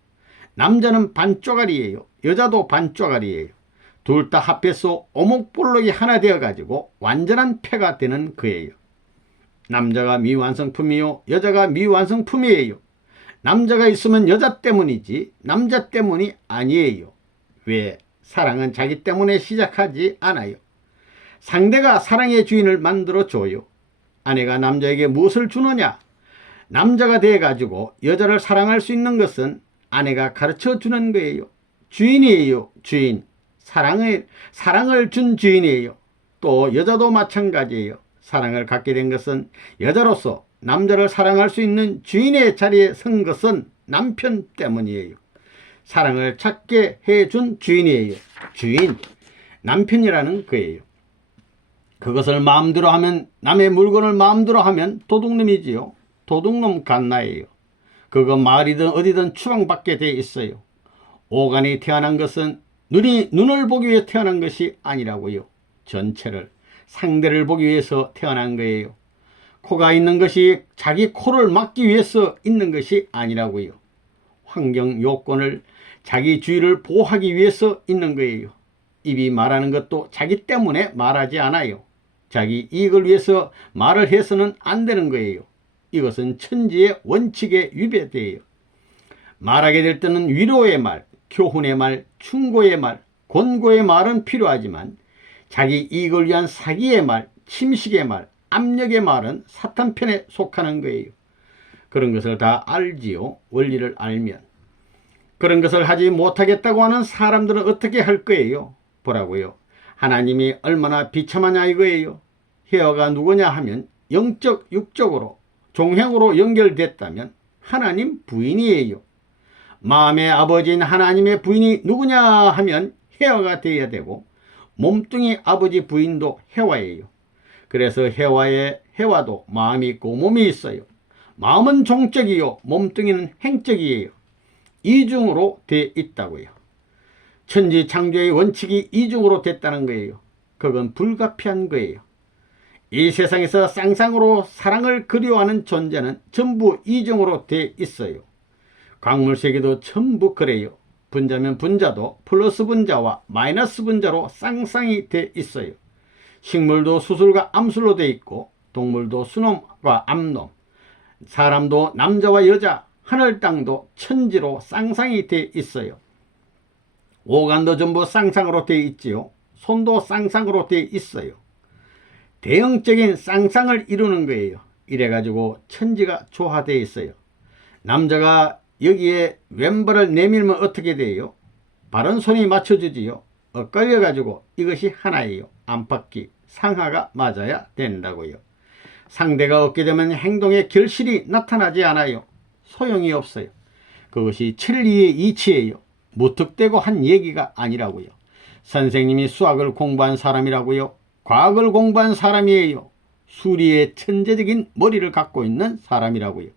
남자는 반쪽알이에요. 여자도 반쪽알이에요. 둘 다 합해서 오목볼록이 하나 되어가지고 완전한 패가 되는 거예요. 남자가 미완성품이요, 여자가 미완성품이에요. 남자가 있으면 여자 때문이지 남자 때문이 아니에요. 왜? 사랑은 자기 때문에 시작하지 않아요. 상대가 사랑의 주인을 만들어줘요. 아내가 남자에게 무엇을 주느냐? 남자가 돼가지고 여자를 사랑할 수 있는 것은 아내가 가르쳐주는 거예요. 주인이에요. 주인. 사랑을 준 주인이에요. 또 여자도 마찬가지예요. 사랑을 갖게 된 것은 여자로서 남자를 사랑할 수 있는 주인의 자리에 선 것은 남편 때문이에요. 사랑을 찾게 해준 주인이에요. 주인, 남편이라는 거예요. 그것을 마음대로 하면, 남의 물건을 마음대로 하면 도둑놈이지요. 도둑놈 갓나예요. 그거 마을이든 어디든 추방받게 돼 있어요. 오간이 태어난 것은 눈을 보기 위해 태어난 것이 아니라고요. 전체를, 상대를 보기 위해서 태어난 거예요. 코가 있는 것이 자기 코를 막기 위해서 있는 것이 아니라고요. 환경 요건을, 자기 주위를 보호하기 위해서 있는 거예요. 입이 말하는 것도 자기 때문에 말하지 않아요. 자기 이익을 위해서 말을 해서는 안 되는 거예요. 이것은 천지의 원칙에 위배돼요. 말하게 될 때는 위로의 말, 교훈의 말, 충고의 말, 권고의 말은 필요하지만 자기 이익을 위한 사기의 말, 침식의 말, 압력의 말은 사탄 편에 속하는 거예요. 그런 것을 다 알지요. 원리를 알면. 그런 것을 하지 못하겠다고 하는 사람들은 어떻게 할 거예요? 보라고요. 하나님이 얼마나 비참하냐 이거예요. 헤어가 누구냐 하면 영적, 육적으로, 종형으로 연결됐다면 하나님 부인이에요. 마음의 아버지인 하나님의 부인이 누구냐 하면 헤어가 되어야 되고, 몸뚱이 아버지 부인도 헤와예요. 그래서 헤와도 마음이 있고 몸이 있어요. 마음은 종적이요, 몸뚱이는 행적이에요. 이중으로 돼 있다고요. 천지 창조의 원칙이 이중으로 됐다는 거예요. 그건 불가피한 거예요. 이 세상에서 쌍쌍으로 사랑을 그리워하는 존재는 전부 이중으로 돼 있어요. 광물세계도 전부 그래요. 분자면 분자도 플러스 분자와 마이너스 분자로 쌍쌍이 돼 있어요. 식물도 수술과 암술로 돼 있고, 동물도 수놈과 암놈, 사람도 남자와 여자, 하늘 땅도 천지로 쌍쌍이 돼 있어요. 오간도 전부 쌍쌍으로 돼 있지요. 손도 쌍쌍으로 돼 있어요. 대형적인 쌍쌍을 이루는 거예요. 이래가지고 천지가 조화되어 있어요. 남자가 여기에 왼발을 내밀면 어떻게 돼요? 바른 손이 맞춰주지요. 엇갈려가지고 이것이 하나예요. 안팎이 상하가 맞아야 된다고요. 상대가 없게 되면 행동의 결실이 나타나지 않아요. 소용이 없어요. 그것이 천리의 이치예요. 무턱대고 한 얘기가 아니라고요. 선생님이 수학을 공부한 사람이라고요. 과학을 공부한 사람이에요. 수리의 천재적인 머리를 갖고 있는 사람이라고요.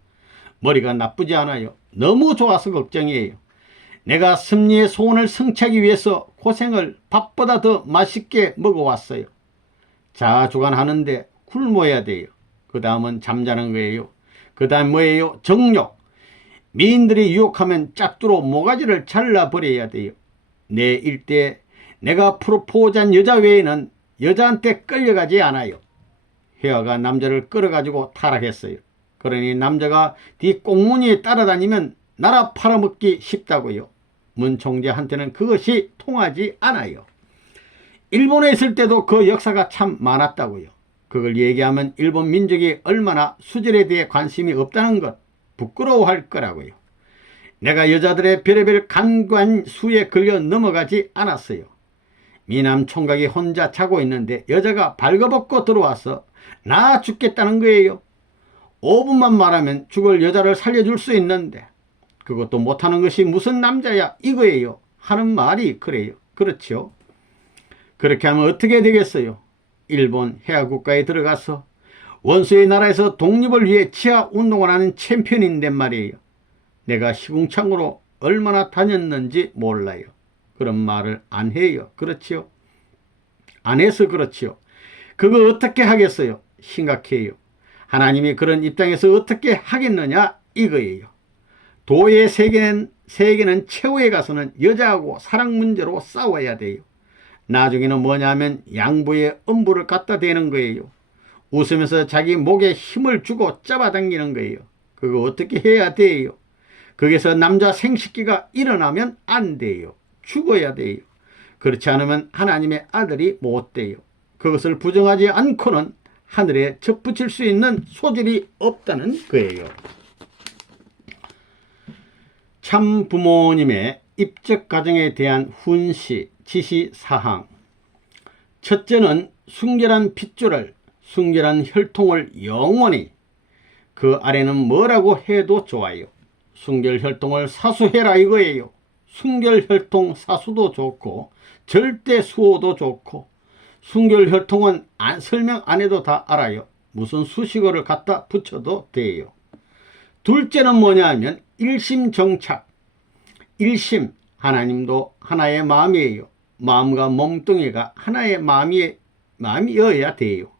머리가 나쁘지 않아요. 너무 좋아서 걱정이에요. 내가 섭리의 소원을 성취하기 위해서 고생을 밥보다 더 맛있게 먹어왔어요. 자주간하는데 굶어야 돼요. 그 다음은 잠자는 거예요. 그 다음 뭐예요? 정욕. 미인들이 유혹하면 짝두로 모가지를 잘라버려야 돼요. 내 일대 내가 프로포즈한 여자 외에는 여자한테 끌려가지 않아요. 헤어가 남자를 끌어가지고 타락했어요. 그러니 남자가 뒤 꽁무니에 따라다니면 나라 팔아먹기 쉽다고요. 문 총재한테는 그것이 통하지 않아요. 일본에 있을 때도 그 역사가 참 많았다고요. 그걸 얘기하면 일본 민족이 얼마나 수절에 대해 관심이 없다는 것 부끄러워할 거라고요. 내가 여자들의 별의별 간관 수에 걸려 넘어가지 않았어요. 미남 총각이 혼자 자고 있는데 여자가 발거벗고 들어와서 나 죽겠다는 거예요. 5분만 말하면 죽을 여자를 살려줄 수 있는데 그것도 못하는 것이 무슨 남자야 이거예요. 하는 말이 그래요. 그렇죠. 그렇게 하면 어떻게 되겠어요? 일본 해화국가에 들어가서 원수의 나라에서 독립을 위해 지하운동을 하는 챔피언인데 말이에요. 내가 시궁창으로 얼마나 다녔는지 몰라요. 그런 말을 안 해요. 그렇지요? 안 해서 그렇지요. 그거 어떻게 하겠어요? 심각해요. 하나님이 그런 입장에서 어떻게 하겠느냐 이거예요. 도의 세계는 최후에 가서는 여자하고 사랑 문제로 싸워야 돼요. 나중에는 뭐냐면 양부에 음부를 갖다 대는 거예요. 웃으면서 자기 목에 힘을 주고 잡아당기는 거예요. 그거 어떻게 해야 돼요? 거기서 남자 생식기가 일어나면 안 돼요. 죽어야 돼요. 그렇지 않으면 하나님의 아들이 못 돼요. 그것을 부정하지 않고는 하늘에 접붙일 수 있는 소질이 없다는 거예요. 참 부모님의 입적 가정에 대한 훈시, 지시사항. 첫째는 순결한 핏줄을, 순결한 혈통을 영원히, 그 아래는 뭐라고 해도 좋아요. 순결혈통을 사수해라 이거예요. 순결혈통 사수도 좋고 절대 수호도 좋고, 순결혈통은 설명 안 해도 다 알아요. 무슨 수식어를 갖다 붙여도 돼요. 둘째는 뭐냐 하면 일심정착. 일심, 하나님도 하나의 마음이에요. 마음과 몸뚱이가 하나의 마음이어야 돼요.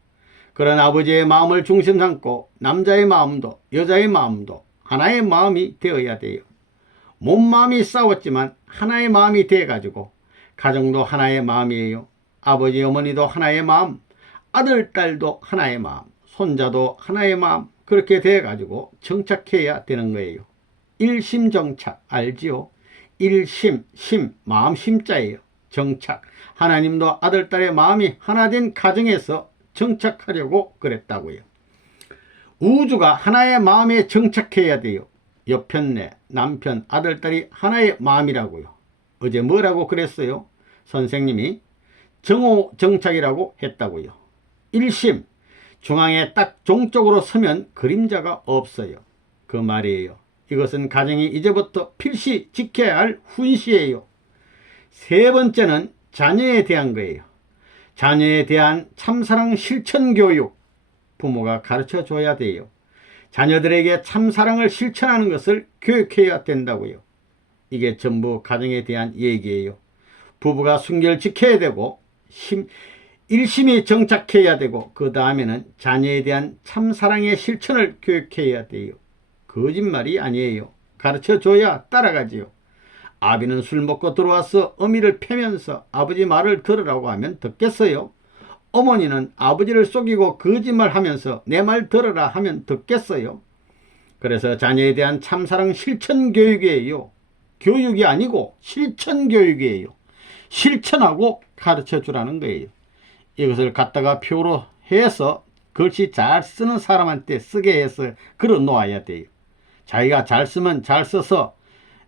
그런 아버지의 마음을 중심 삼고 남자의 마음도 여자의 마음도 하나의 마음이 되어야 돼요. 몸마음이 싸웠지만 하나의 마음이 돼가지고 가정도 하나의 마음이에요. 아버지 어머니도 하나의 마음, 아들 딸도 하나의 마음, 손자도 하나의 마음, 그렇게 돼가지고 정착해야 되는 거예요. 일심정착 알지요? 일심, 심, 마음 심자예요. 정착, 하나님도 아들 딸의 마음이 하나 된 가정에서 정착하려고 그랬다고요. 우주가 하나의 마음에 정착해야 돼요. 여편네, 남편, 아들 딸이 하나의 마음이라고요. 어제 뭐라고 그랬어요? 선생님이 정오정착이라고 했다고요. 일심, 중앙에 딱 종적으로 서면 그림자가 없어요. 그 말이에요. 이것은 가정이 이제부터 필시 지켜야 할 훈시예요. 세 번째는 자녀에 대한 거예요. 자녀에 대한 참사랑 실천교육, 부모가 가르쳐 줘야 돼요. 자녀들에게 참사랑을 실천하는 것을 교육해야 된다고요. 이게 전부 가정에 대한 얘기예요. 부부가 순결 지켜야 되고 일심이 정착해야 되고, 그 다음에는 자녀에 대한 참사랑의 실천을 교육해야 돼요. 거짓말이 아니에요. 가르쳐 줘야 따라가지요. 아비는 술 먹고 들어와서 어미를 패면서 아버지 말을 들으라고 하면 듣겠어요? 어머니는 아버지를 속이고 거짓말하면서 내 말 들으라 하면 듣겠어요? 그래서 자녀에 대한 참사랑 실천 교육이에요. 교육이 아니고 실천 교육이에요. 실천하고 가르쳐 주라는 거예요. 이것을 갖다가 표로 해서 글씨 잘 쓰는 사람한테 쓰게 해서 걸어 놓아야 돼요. 자기가 잘 쓰면 잘 써서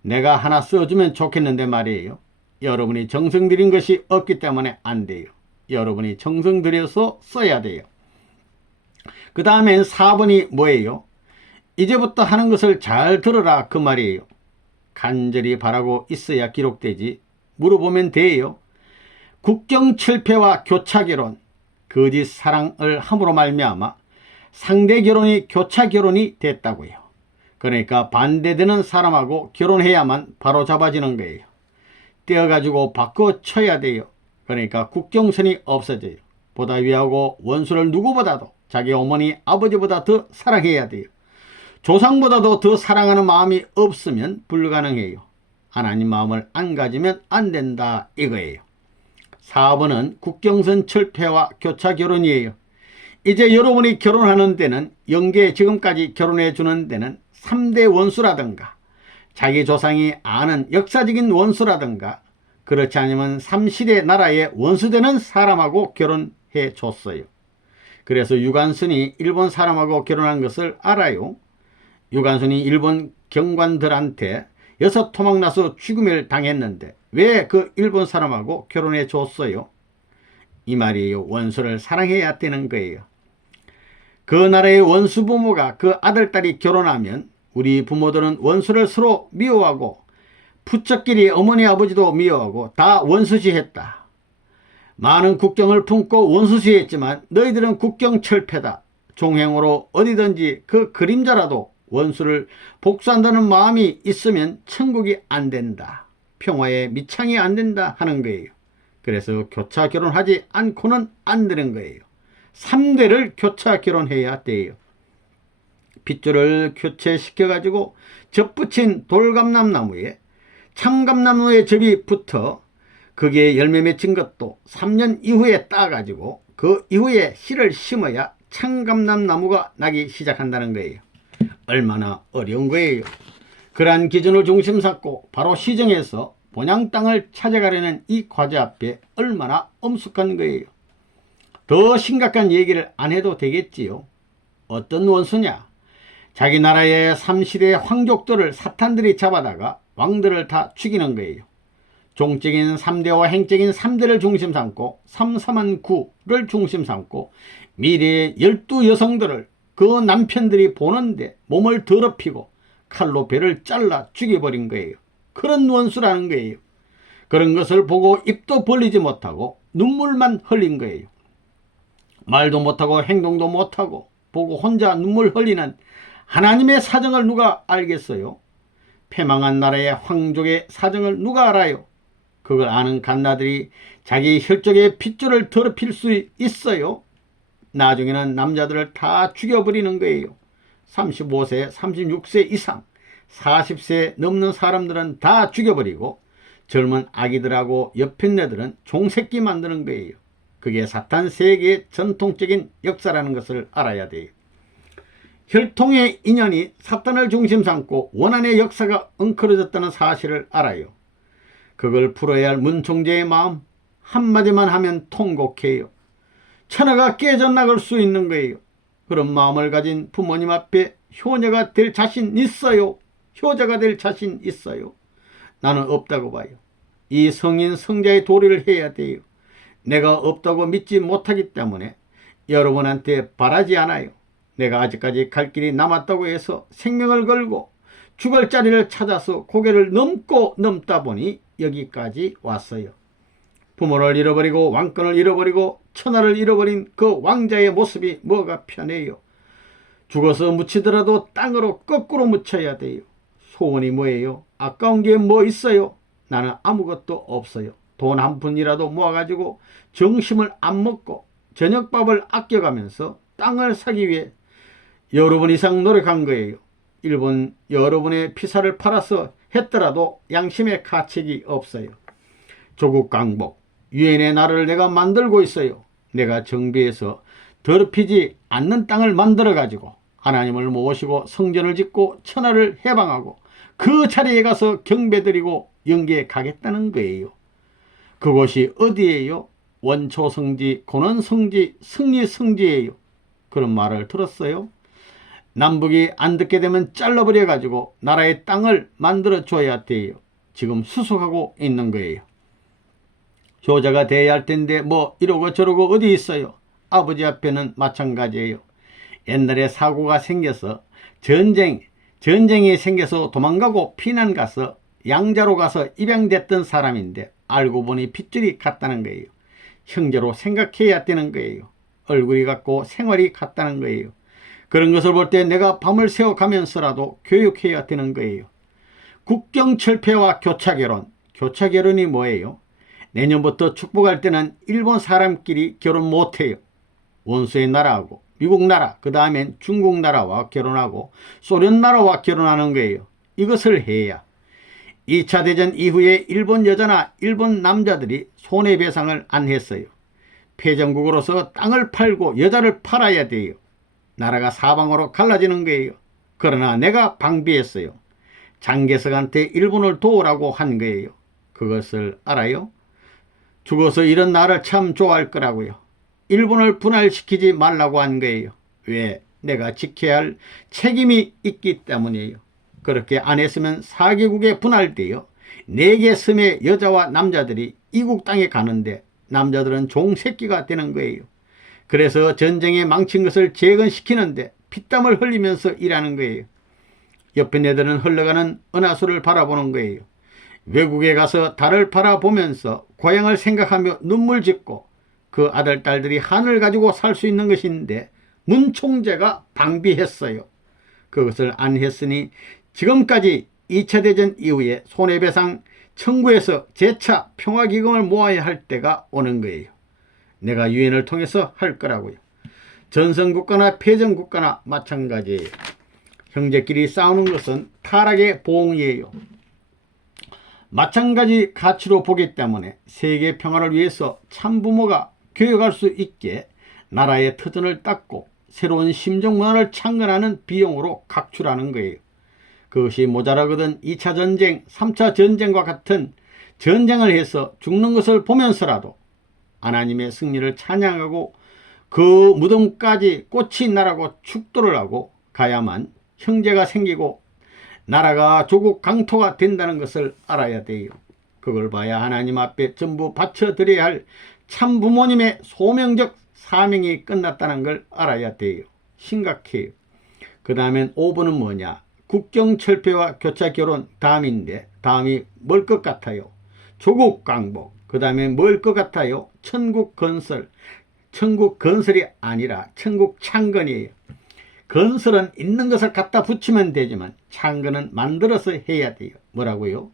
내가 하나 써주면 좋겠는데 말이에요. 여러분이 정성 들인 것이 없기 때문에 안 돼요. 여러분이 정성 들여서 써야 돼요. 그 다음엔 4번이 뭐예요? 이제부터 하는 것을 잘 들어라 그 말이에요. 간절히 바라고 있어야 기록되지. 물어보면 돼요. 국경철폐와 교차결혼, 거짓 사랑을 함으로 말미암아 상대 결혼이 교차 결혼이 됐다고요. 그러니까 반대되는 사람하고 결혼해야만 바로 잡아지는 거예요. 떼어가지고 바꿔쳐야 돼요. 그러니까 국경선이 없어져요. 보다 위하고 원수를 누구보다도 자기 어머니 아버지보다 더 사랑해야 돼요. 조상보다도 더 사랑하는 마음이 없으면 불가능해요. 하나님 마음을 안 가지면 안 된다 이거예요. 4번은 국경선 철폐와 교차 결혼이에요. 이제 여러분이 결혼하는 데는, 영계 지금까지 결혼해 주는 데는 3대 원수라든가 자기 조상이 아는 역사적인 원수라든가, 그렇지 않으면 3시대 나라의 원수되는 사람하고 결혼해 줬어요. 그래서 유관순이 일본 사람하고 결혼한 것을 알아요. 유관순이 일본 경관들한테 6토막 나서 죽음을 당했는데 왜 그 일본 사람하고 결혼해 줬어요? 이 말이에요. 원수를 사랑해야 되는 거예요. 그 나라의 원수 부모가 그 아들, 딸이 결혼하면 우리 부모들은 원수를 서로 미워하고 부처끼리 어머니, 아버지도 미워하고 다 원수시했다. 많은 국경을 품고 원수시했지만 너희들은 국경철폐다. 종행으로 어디든지 그 그림자라도 원수를 복수한다는 마음이 있으면 천국이 안 된다. 평화의 미창이 안 된다 하는 거예요. 그래서 교차 결혼하지 않고는 안 되는 거예요. 3대를 교차 결혼해야 돼요. 핏줄을 교체시켜가지고 접붙인 돌감람나무에 참감나무의 접이 붙어 거기에 열매 맺힌 것도 3년 이후에 따가지고 그 이후에 씨를 심어야 청감남나무가 나기 시작한다는 거예요. 얼마나 어려운 거예요. 그러한 기준을 중심 삼고 바로 시정해서 본향 땅을 찾아가려는 이 과제 앞에 얼마나 엄숙한 거예요. 더 심각한 얘기를 안 해도 되겠지요. 어떤 원수냐? 자기 나라의 삼시대 황족들을 사탄들이 잡아다가 왕들을 다 죽이는 거예요. 종적인 3대와 행적인 3대를 중심 삼고 삼삼한 구를 중심 삼고 미래의 12여성들을 그 남편들이 보는데 몸을 더럽히고 칼로 배를 잘라 죽여버린 거예요. 그런 원수라는 거예요. 그런 것을 보고 입도 벌리지 못하고 눈물만 흘린 거예요. 말도 못하고 행동도 못하고 보고 혼자 눈물 흘리는 하나님의 사정을 누가 알겠어요? 패망한 나라의 황족의 사정을 누가 알아요? 그걸 아는 갓나들이 자기 혈족의 핏줄을 더럽힐 수 있어요? 나중에는 남자들을 다 죽여버리는 거예요. 35세, 36세 이상, 40세 넘는 사람들은 다 죽여버리고 젊은 아기들하고 여편네들은 종새끼 만드는 거예요. 그게 사탄 세계의 전통적인 역사라는 것을 알아야 돼요. 혈통의 인연이 사탄을 중심 삼고 원한의 역사가 엉클어졌다는 사실을 알아요. 그걸 풀어야 할 문총재의 마음 한마디만 하면 통곡해요. 천하가 깨져나갈 수 있는 거예요. 그런 마음을 가진 부모님 앞에 효녀가 될 자신 있어요? 효자가 될 자신 있어요? 나는 없다고 봐요. 이 성인 성자의 도리를 해야 돼요. 내가 없다고 믿지 못하기 때문에 여러분한테 바라지 않아요. 내가 아직까지 갈 길이 남았다고 해서 생명을 걸고 죽을 자리를 찾아서 고개를 넘고 넘다 보니 여기까지 왔어요. 부모를 잃어버리고 왕권을 잃어버리고 천하를 잃어버린 그 왕자의 모습이 뭐가 편해요. 죽어서 묻히더라도 땅으로 거꾸로 묻혀야 돼요. 소원이 뭐예요? 아까운 게 뭐 있어요? 나는 아무것도 없어요. 돈 한 푼이라도 모아가지고 정심을 안 먹고 저녁밥을 아껴가면서 땅을 사기 위해 여러분 이상 노력한 거예요. 일본 여러분의 피사를 팔아서 했더라도 양심의 가책이 없어요. 조국 강복, 유엔의 나라를 내가 만들고 있어요. 내가 정비해서 더럽히지 않는 땅을 만들어가지고 하나님을 모시고 성전을 짓고 천하를 해방하고 그 자리에 가서 경배드리고 영계에 가겠다는 거예요. 그곳이 어디예요? 원초성지, 고난성지, 승리성지예요. 그런 말을 들었어요. 남북이 안 듣게 되면 잘라버려 가지고 나라의 땅을 만들어 줘야 돼요. 지금 수속하고 있는 거예요. 효자가 돼야 할 텐데 뭐 이러고 저러고 어디 있어요. 아버지 앞에는 마찬가지예요. 옛날에 사고가 생겨서 전쟁이 생겨서 도망가고 피난 가서 양자로 가서 입양됐던 사람인데 알고 보니 핏줄이 같다는 거예요. 형제로 생각해야 되는 거예요. 얼굴이 같고 생활이 같다는 거예요. 그런 것을 볼 때 내가 밤을 새워가면서라도 교육해야 되는 거예요. 국경철폐와 교차결혼. 교차결혼이 뭐예요? 내년부터 축복할 때는 일본 사람끼리 결혼 못해요. 원수의 나라하고 미국 나라, 그 다음엔 중국 나라와 결혼하고 소련 나라와 결혼하는 거예요. 이것을 해야 2차 대전 이후에 일본 여자나 일본 남자들이 손해배상을 안 했어요. 패전국으로서 땅을 팔고 여자를 팔아야 돼요. 나라가 사방으로 갈라지는 거예요. 그러나 내가 방비했어요. 장개석한테 일본을 도우라고 한 거예요. 그것을 알아요? 죽어서 이런 나를 참 좋아할 거라고요. 일본을 분할시키지 말라고 한 거예요. 왜? 내가 지켜야 할 책임이 있기 때문이에요. 그렇게 안 했으면 4개국에 분할되어 4개 섬의 여자와 남자들이 이국 땅에 가는데 남자들은 종새끼가 되는 거예요. 그래서 전쟁에 망친 것을 재건시키는데 피땀을 흘리면서 일하는 거예요. 옆에 애들은 흘러가는 은하수를 바라보는 거예요. 외국에 가서 달을 바라보면서 고향을 생각하며 눈물 짓고 그 아들, 딸들이 하늘 가지고 살 수 있는 것인데 문총재가 방비했어요. 그것을 안 했으니 지금까지 2차 대전 이후에 손해배상 청구해서 재차 평화기금을 모아야 할 때가 오는 거예요. 내가 유엔을 통해서 할 거라고요. 전선국가나 패전국가나 마찬가지예요. 형제끼리 싸우는 것은 타락의 보응이에요. 마찬가지 가치로 보기 때문에 세계 평화를 위해서 참부모가 교육할 수 있게 나라의 터전을 닦고 새로운 심정 문화를 창건하는 비용으로 각출하는 거예요. 그것이 모자라거든 2차 전쟁, 3차 전쟁과 같은 전쟁을 해서 죽는 것을 보면서라도 하나님의 승리를 찬양하고 그 무덤까지 꽃이 나라고 축도를 하고 가야만 형제가 생기고 나라가 조국 강토가 된다는 것을 알아야 돼요. 그걸 봐야 하나님 앞에 전부 바쳐드려야 할 참부모님의 소명적 사명이 끝났다는 걸 알아야 돼요. 심각해요. 그 다음엔 5번은 뭐냐? 국경철폐와 교차결혼 다음인데 다음이 뭘 것 같아요? 조국 강복. 그 다음에 뭘 것 같아요? 천국 건설. 천국 건설이 아니라 천국 창건이에요. 건설은 있는 것을 갖다 붙이면 되지만 창건은 만들어서 해야 돼요. 뭐라고요?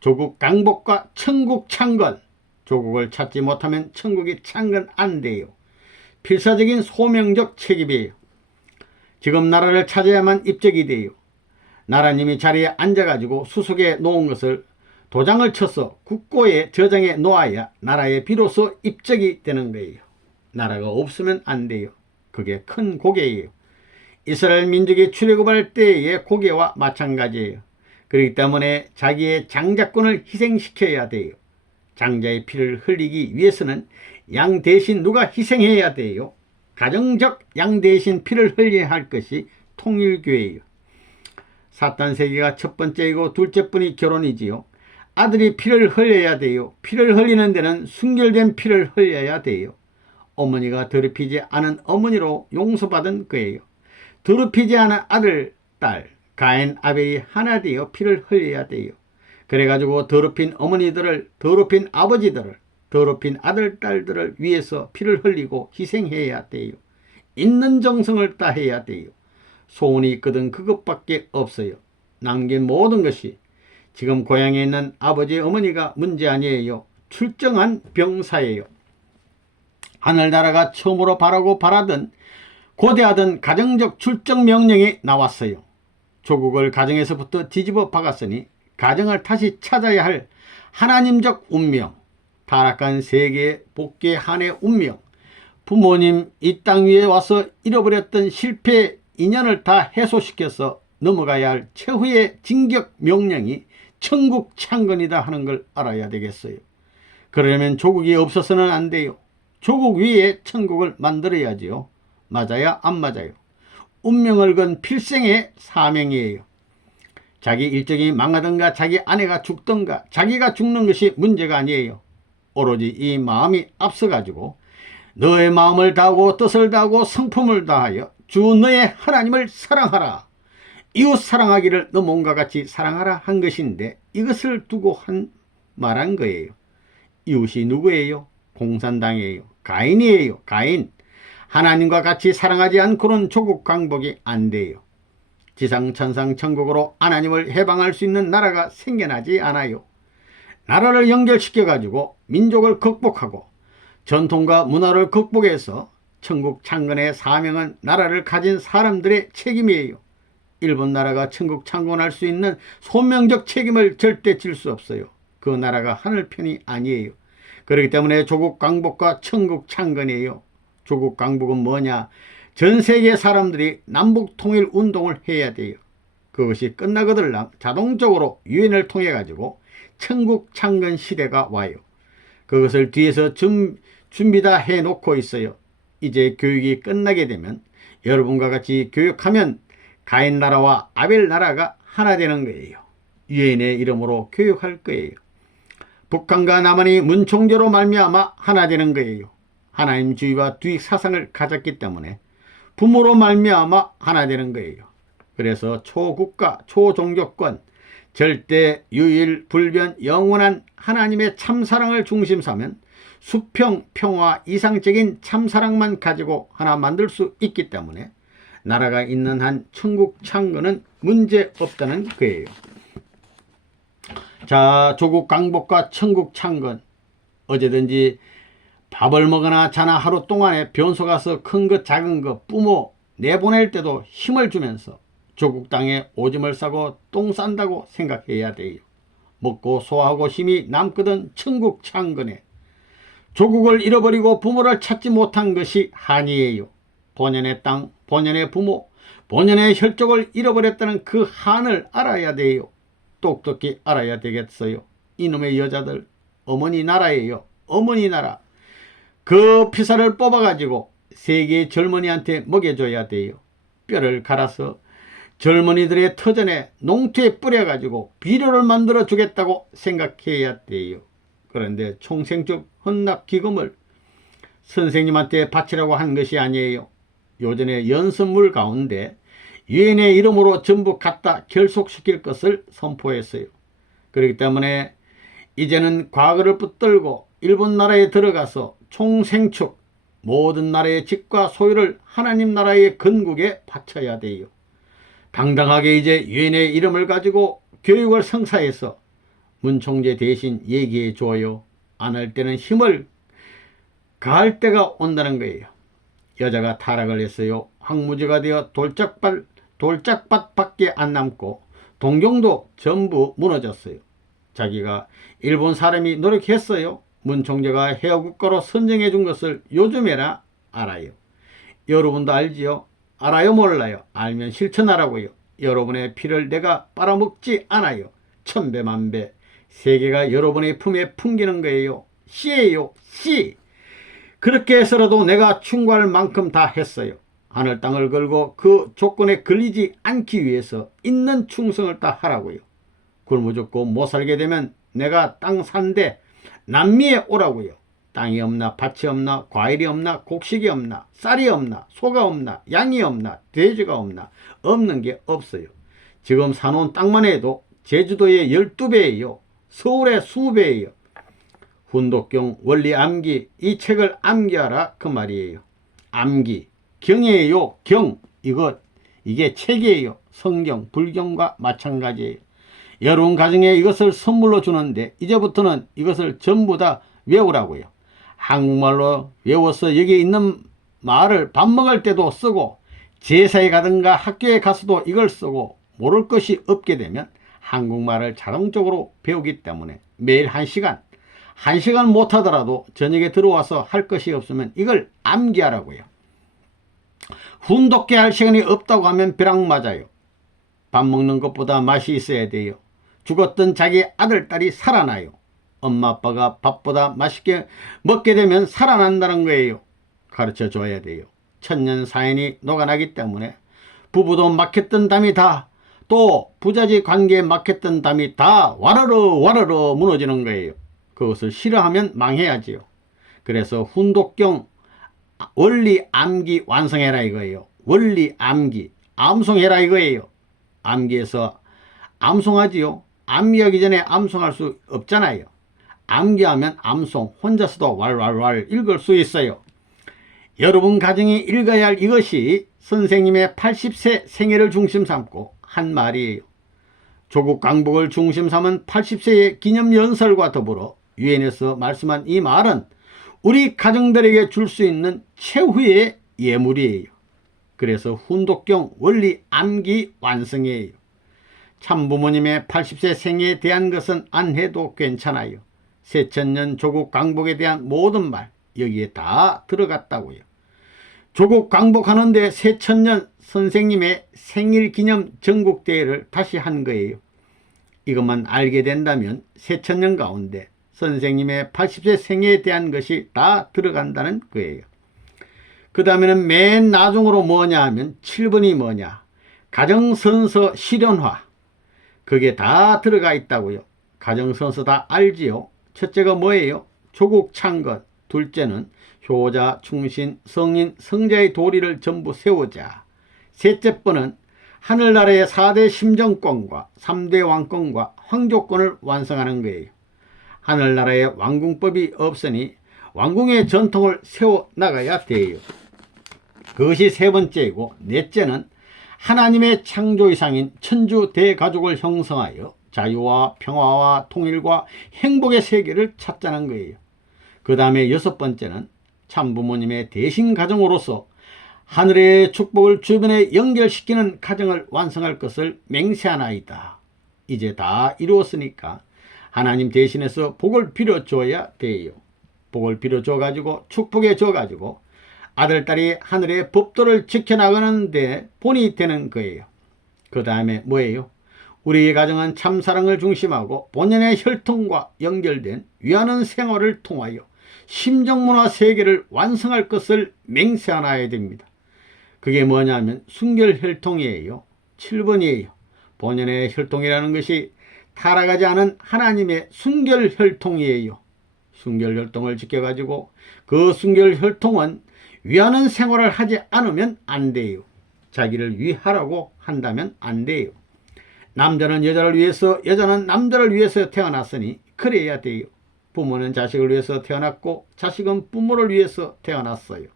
조국 강복과 천국 창건. 조국을 찾지 못하면 천국이 창건 안 돼요. 필사적인 소명적 책임이에요. 지금 나라를 찾아야만 입적이 돼요. 나라님이 자리에 앉아가지고 수석에 놓은 것을 도장을 쳐서 국고에 저장해 놓아야 나라에 비로소 입적이 되는 거예요. 나라가 없으면 안 돼요. 그게 큰 고개예요. 이스라엘 민족이 출애굽할 때의 고개와 마찬가지예요. 그렇기 때문에 자기의 장자권을 희생시켜야 돼요. 장자의 피를 흘리기 위해서는 양 대신 누가 희생해야 돼요? 가정적 양 대신 피를 흘려야 할 것이 통일교회예요. 사탄 세계가 첫 번째이고 둘째뿐이 결혼이지요. 아들이 피를 흘려야 돼요. 피를 흘리는 데는 순결된 피를 흘려야 돼요. 어머니가 더럽히지 않은 어머니로 용서받은 거예요. 더럽히지 않은 아들, 딸, 가인, 아벨이 하나 되어 피를 흘려야 돼요. 그래가지고 더럽힌 어머니들을, 더럽힌 아버지들을, 더럽힌 아들, 딸들을 위해서 피를 흘리고 희생해야 돼요. 있는 정성을 다해야 돼요. 소원이 있거든 그것밖에 없어요. 남긴 모든 것이 지금 고향에 있는 아버지, 어머니가 문제 아니에요. 출정한 병사예요. 하늘나라가 처음으로 바라고 바라던 고대하던 가정적 출정 명령이 나왔어요. 조국을 가정에서부터 뒤집어 박았으니 가정을 다시 찾아야 할 하나님적 운명, 타락한 세계의 복귀한의 운명, 부모님 이 땅 위에 와서 잃어버렸던 실패 인연을 다 해소시켜서 넘어가야 할 최후의 진격 명령이 천국 창건이다 하는 걸 알아야 되겠어요. 그러려면 조국이 없어서는 안 돼요. 조국 위에 천국을 만들어야지요. 맞아요? 안 맞아요? 운명을 건 필생의 사명이에요. 자기 일정이 망하든가 자기 아내가 죽든가 자기가 죽는 것이 문제가 아니에요. 오로지 이 마음이 앞서가지고 너의 마음을 다하고 뜻을 다하고 성품을 다하여 주 너의 하나님을 사랑하라. 이웃 사랑하기를 너 몸과 같이 사랑하라 한 것인데 이것을 두고 말한 거예요. 이웃이 누구예요? 공산당이에요. 가인이에요. 가인. 하나님과 같이 사랑하지 않고는 조국 강복이 안 돼요. 지상 천상 천국으로 하나님을 해방할 수 있는 나라가 생겨나지 않아요. 나라를 연결시켜 가지고 민족을 극복하고 전통과 문화를 극복해서 천국 창건의 사명은 나라를 가진 사람들의 책임이에요. 일본 나라가 천국 창건할 수 있는 소명적 책임을 절대 질 수 없어요. 그 나라가 하늘편이 아니에요. 그렇기 때문에 조국 강복과 천국 창건이에요. 조국 강복은 뭐냐? 전 세계 사람들이 남북 통일 운동을 해야 돼요. 그것이 끝나거들랑 자동적으로 유엔을 통해 가지고 천국 창건 시대가 와요. 그것을 뒤에서 준비 다 해놓고 있어요. 이제 교육이 끝나게 되면 여러분과 같이 교육하면 가인 나라와 아벨 나라가 하나 되는 거예요. 유엔의 이름으로 교육할 거예요. 북한과 남한이 문총제로 말미암아 하나 되는 거예요. 하나님주의와 두익 사상을 가졌기 때문에 부모로 말미암아 하나 되는 거예요. 그래서 초국가, 초종교권, 절대, 유일, 불변, 영원한 하나님의 참사랑을 중심 삼으면 수평, 평화, 이상적인 참사랑만 가지고 하나 만들 수 있기 때문에 나라가 있는 한 천국 창건은 문제 없다는 거예요. 자, 조국 강복과 천국 창건. 어제든지 밥을 먹거나 자나 하루 동안에 변소 가서 큰 것 작은 것 부모 내보낼 때도 힘을 주면서 조국 땅에 오줌을 싸고 똥 싼다고 생각해야 돼요. 먹고 소화하고 힘이 남거든 천국 창건에. 조국을 잃어버리고 부모를 찾지 못한 것이 한이에요. 본연의 땅, 본연의 부모, 본연의 혈족을 잃어버렸다는 그 한을 알아야 돼요. 똑똑히 알아야 되겠어요. 이놈의 여자들, 어머니 나라예요. 어머니 나라. 그 피살을 뽑아가지고 세계 젊은이한테 먹여줘야 돼요. 뼈를 갈아서 젊은이들의 터전에 농토에 뿌려가지고 비료를 만들어 주겠다고 생각해야 돼요. 그런데 총생축 헌납기금을 선생님한테 바치라고 한 것이 아니에요. 요전에 연선물 가운데 유엔의 이름으로 전부 갖다 결속시킬 것을 선포했어요. 그렇기 때문에 이제는 과거를 붙들고 일본 나라에 들어가서 총생축 모든 나라의 집과 소유를 하나님 나라의 건국에 바쳐야 돼요. 당당하게 이제 유엔의 이름을 가지고 교육을 성사해서 문 총재 대신 얘기해 줘요. 안 할 때는 힘을 가할 때가 온다는 거예요. 여자가 타락을 했어요. 황무지가 되어 돌짝밭밖에 안 남고 동경도 전부 무너졌어요. 자기가 일본 사람이 노력했어요. 문 총재가 해외국가로 선정해 준 것을 요즘에나 알아요. 여러분도 알지요? 알아요? 몰라요? 알면 실천하라고요. 여러분의 피를 내가 빨아먹지 않아요. 천배만배 세계가 여러분의 품에 풍기는 거예요. 씨예요. 씨. 그렇게 해서라도 내가 충고할 만큼 다 했어요. 하늘 땅을 걸고 그 조건에 걸리지 않기 위해서 있는 충성을 다 하라고요. 굶어 죽고 못 살게 되면 내가 땅 산데 남미에 오라고요. 땅이 없나, 밭이 없나, 과일이 없나, 곡식이 없나, 쌀이 없나, 소가 없나, 양이 없나, 돼지가 없나, 없는 게 없어요. 지금 사놓은 땅만 해도 제주도의 12배예요. 서울의 20배예요. 훈독경 원리 암기, 이 책을 암기하라 그 말이에요. 암기, 경이에요. 경, 이게 책이에요. 성경, 불경과 마찬가지예요. 여러분 가정에 이것을 선물로 주는데 이제부터는 이것을 전부 다 외우라고요. 한국말로 외워서 여기 있는 말을 밥 먹을 때도 쓰고 제사에 가든가 학교에 가서도 이걸 쓰고 모를 것이 없게 되면 한국말을 자동적으로 배우기 때문에 매일 1시간 못하더라도 저녁에 들어와서 할 것이 없으면 이걸 암기하라고요. 훈독해 할 시간이 없다고 하면 벼락 맞아요. 밥 먹는 것보다 맛이 있어야 돼요. 죽었던 자기 아들, 딸이 살아나요. 엄마, 아빠가 밥보다 맛있게 먹게 되면 살아난다는 거예요. 가르쳐 줘야 돼요. 천년 사연이 녹아나기 때문에 부부도 막혔던 담이 다, 또 부자지 관계에 막혔던 담이 다 와르르 무너지는 거예요. 그것을 싫어하면 망해야지요. 그래서 훈독경 원리 암기 완성해라 이거예요. 원리 암기 암송해라 이거예요. 암기해서 암송하지요. 암기하기 전에 암송할 수 없잖아요. 암기하면 암송 혼자서도 왈왈왈 읽을 수 있어요. 여러분 가정이 읽어야 할 이것이 선생님의 80세 생애를 중심 삼고 한 말이에요. 조국 강복을 중심 삼은 80세의 기념연설과 더불어 유엔에서 말씀한 이 말은 우리 가정들에게 줄 수 있는 최후의 예물이에요. 그래서 훈독경 원리 암기 완성이에요. 참부모님의 80세 생애에 대한 것은 안 해도 괜찮아요. 새천년 조국 강복에 대한 모든 말 여기에 다 들어갔다고요. 조국 강복하는데 새천년 선생님의 생일기념 전국대회를 다시 한 거예요. 이것만 알게 된다면 새천년 가운데 선생님의 80세 생애에 대한 것이 다 들어간다는 거예요. 그 다음에는 맨 나중으로 뭐냐 하면 7번이 뭐냐, 가정선서 실현화. 그게 다 들어가 있다고요. 가정선서 다 알지요. 첫째가 뭐예요? 조국 창건. 둘째는 효자, 충신, 성인, 성자의 도리를 전부 세우자. 셋째 번은 하늘나라의 4대 심정권과 3대 왕권과 황조권을 완성하는 거예요. 하늘나라에 왕궁법이 없으니 왕궁의 전통을 세워나가야 돼요. 그것이 세 번째이고, 넷째는 하나님의 창조이상인 천주 대가족을 형성하여 자유와 평화와 통일과 행복의 세계를 찾자는 거예요. 그 다음에 여섯 번째는 참부모님의 대신 가정으로서 하늘의 축복을 주변에 연결시키는 가정을 완성할 것을 맹세하나이다. 이제 다 이루었으니까 하나님 대신해서 복을 빌어줘야 돼요. 복을 빌어줘가지고 축복해줘가지고 아들, 딸이 하늘의 법도를 지켜나가는데 본이 되는 거예요. 그 다음에 뭐예요? 우리의 가정은 참사랑을 중심하고 본연의 혈통과 연결된 위하는 생활을 통하여 심정문화 세계를 완성할 것을 맹세하나야 됩니다. 그게 뭐냐면 순결혈통이에요. 7번이에요. 본연의 혈통이라는 것이 타락하지 않은 하나님의 순결혈통이에요. 순결혈통을 지켜가지고 그 순결혈통은 위하는 생활을 하지 않으면 안 돼요. 자기를 위하라고 한다면 안 돼요. 남자는 여자를 위해서, 여자는 남자를 위해서 태어났으니 그래야 돼요. 부모는 자식을 위해서 태어났고 자식은 부모를 위해서 태어났어요.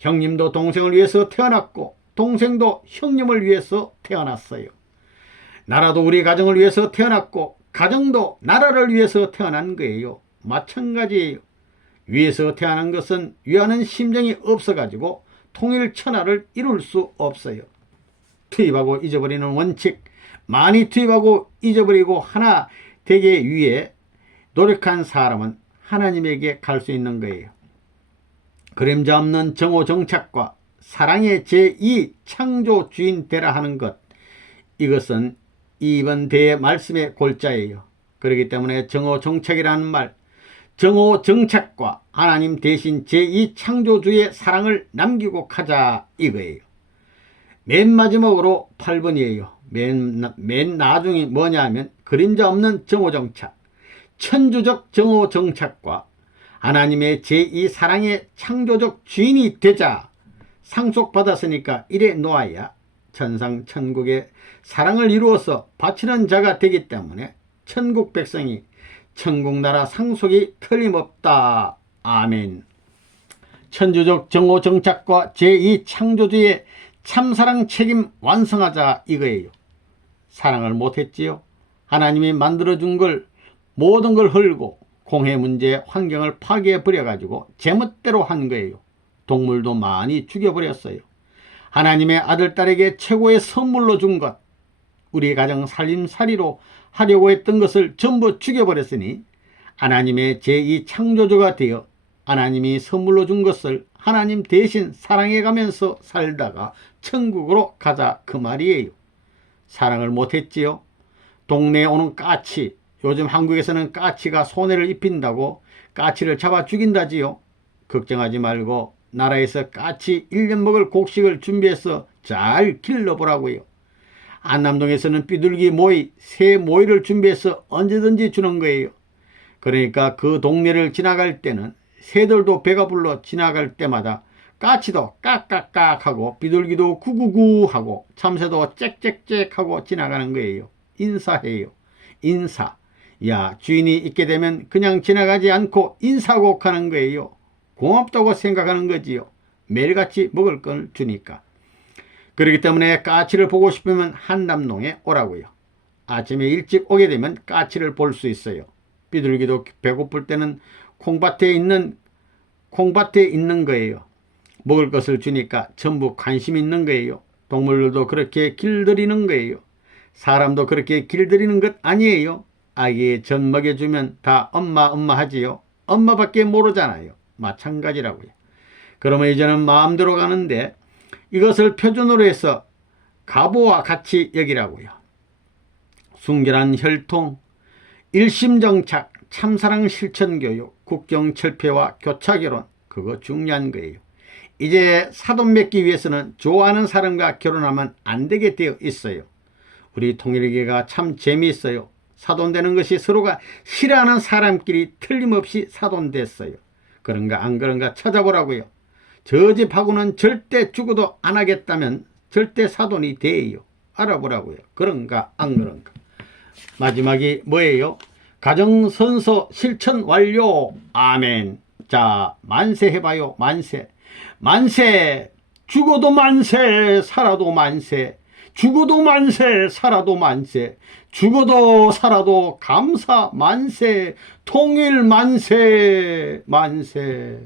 형님도 동생을 위해서 태어났고 동생도 형님을 위해서 태어났어요. 나라도 우리 가정을 위해서 태어났고 가정도 나라를 위해서 태어난 거예요. 마찬가지예요. 위에서 태어난 것은 위하는 심정이 없어가지고 통일천하를 이룰 수 없어요. 투입하고 잊어버리는 원칙, 많이 투입하고 잊어버리고 하나 되게 위해 노력한 사람은 하나님에게 갈 수 있는 거예요. 그림자 없는 정오정착과 사랑의 제2 창조 주인 되라 하는 것, 이것은 이번 대의 말씀의 골자예요. 그렇기 때문에 정오정착이라는 말, 정오정착과 하나님 대신 제2 창조주의 사랑을 남기고 가자 이거예요. 맨 마지막으로 8번이에요. 맨 나중이 뭐냐 하면 그림자 없는 정오정착, 천주적 정오정착과 하나님의 제2 사랑의 창조적 주인이 되자 상속받았으니까 이래 놓아야 천상 천국의 사랑을 이루어서 바치는 자가 되기 때문에 천국 백성이 천국나라 상속이 틀림없다. 아멘. 천주적 정오정착과 제2 창조주의 참사랑 책임 완성하자 이거예요. 사랑을 못했지요. 하나님이 만들어준 걸 모든 걸 헐고 공해 문제 환경을 파괴해버려가지고 제멋대로 한 거예요. 동물도 많이 죽여버렸어요. 하나님의 아들, 딸에게 최고의 선물로 준 것, 우리 가정 살림살이로 하려고 했던 것을 전부 죽여버렸으니 하나님의 제2 창조주가 되어 하나님이 선물로 준 것을 하나님 대신 사랑해가면서 살다가 천국으로 가자 그 말이에요. 사랑을 못했지요. 동네에 오는 까치, 요즘 한국에서는 까치가 손해를 입힌다고 까치를 잡아 죽인다지요. 걱정하지 말고 나라에서 까치 1년 먹을 곡식을 준비해서 잘 길러보라고요. 안남동에서는 비둘기 모이, 새 모이를 준비해서 언제든지 주는 거예요. 그러니까 그 동네를 지나갈 때는 새들도 배가 불러 지나갈 때마다 까치도 깍깍깍 하고 비둘기도 구구구 하고 참새도 짹짹짹 하고 지나가는 거예요. 인사해요. 인사. 야, 주인이 있게 되면 그냥 지나가지 않고 인사하고 가는 거예요. 고맙다고 생각하는 거지요. 매일같이 먹을 걸 주니까. 그렇기 때문에 까치를 보고 싶으면 한남동에 오라고요. 아침에 일찍 오게 되면 까치를 볼 수 있어요. 비둘기도 배고플 때는 콩밭에 있는 거예요. 먹을 것을 주니까 전부 관심 있는 거예요. 동물들도 그렇게 길들이는 거예요. 사람도 그렇게 길들이는 것 아니에요. 아기에 젖 먹여주면 다 엄마 하지요. 엄마밖에 모르잖아요. 마찬가지라고요. 그러면 이제는 마음대로 가는데 이것을 표준으로 해서 가보와 같이 여기라고요. 순결한 혈통, 일심정착, 참사랑 실천교육, 국정철폐와 교차결혼, 그거 중요한 거예요. 이제 사돈 맺기 위해서는 좋아하는 사람과 결혼하면 안 되게 되어 있어요. 우리 통일교가 참 재미있어요. 사돈되는 것이 서로가 싫어하는 사람끼리 틀림없이 사돈됐어요. 그런가 안 그런가 찾아보라고요. 저 집하고는 절대 죽어도 안 하겠다면 절대 사돈이 돼요. 알아보라고요. 그런가 안 그런가. 마지막이 뭐예요? 가정선서 실천 완료. 아멘. 자, 만세 해봐요. 만세. 만세. 죽어도 만세. 살아도 만세. 죽어도 만세. 살아도 만세. 죽어도 살아도 감사 만세. 통일 만세. 만세.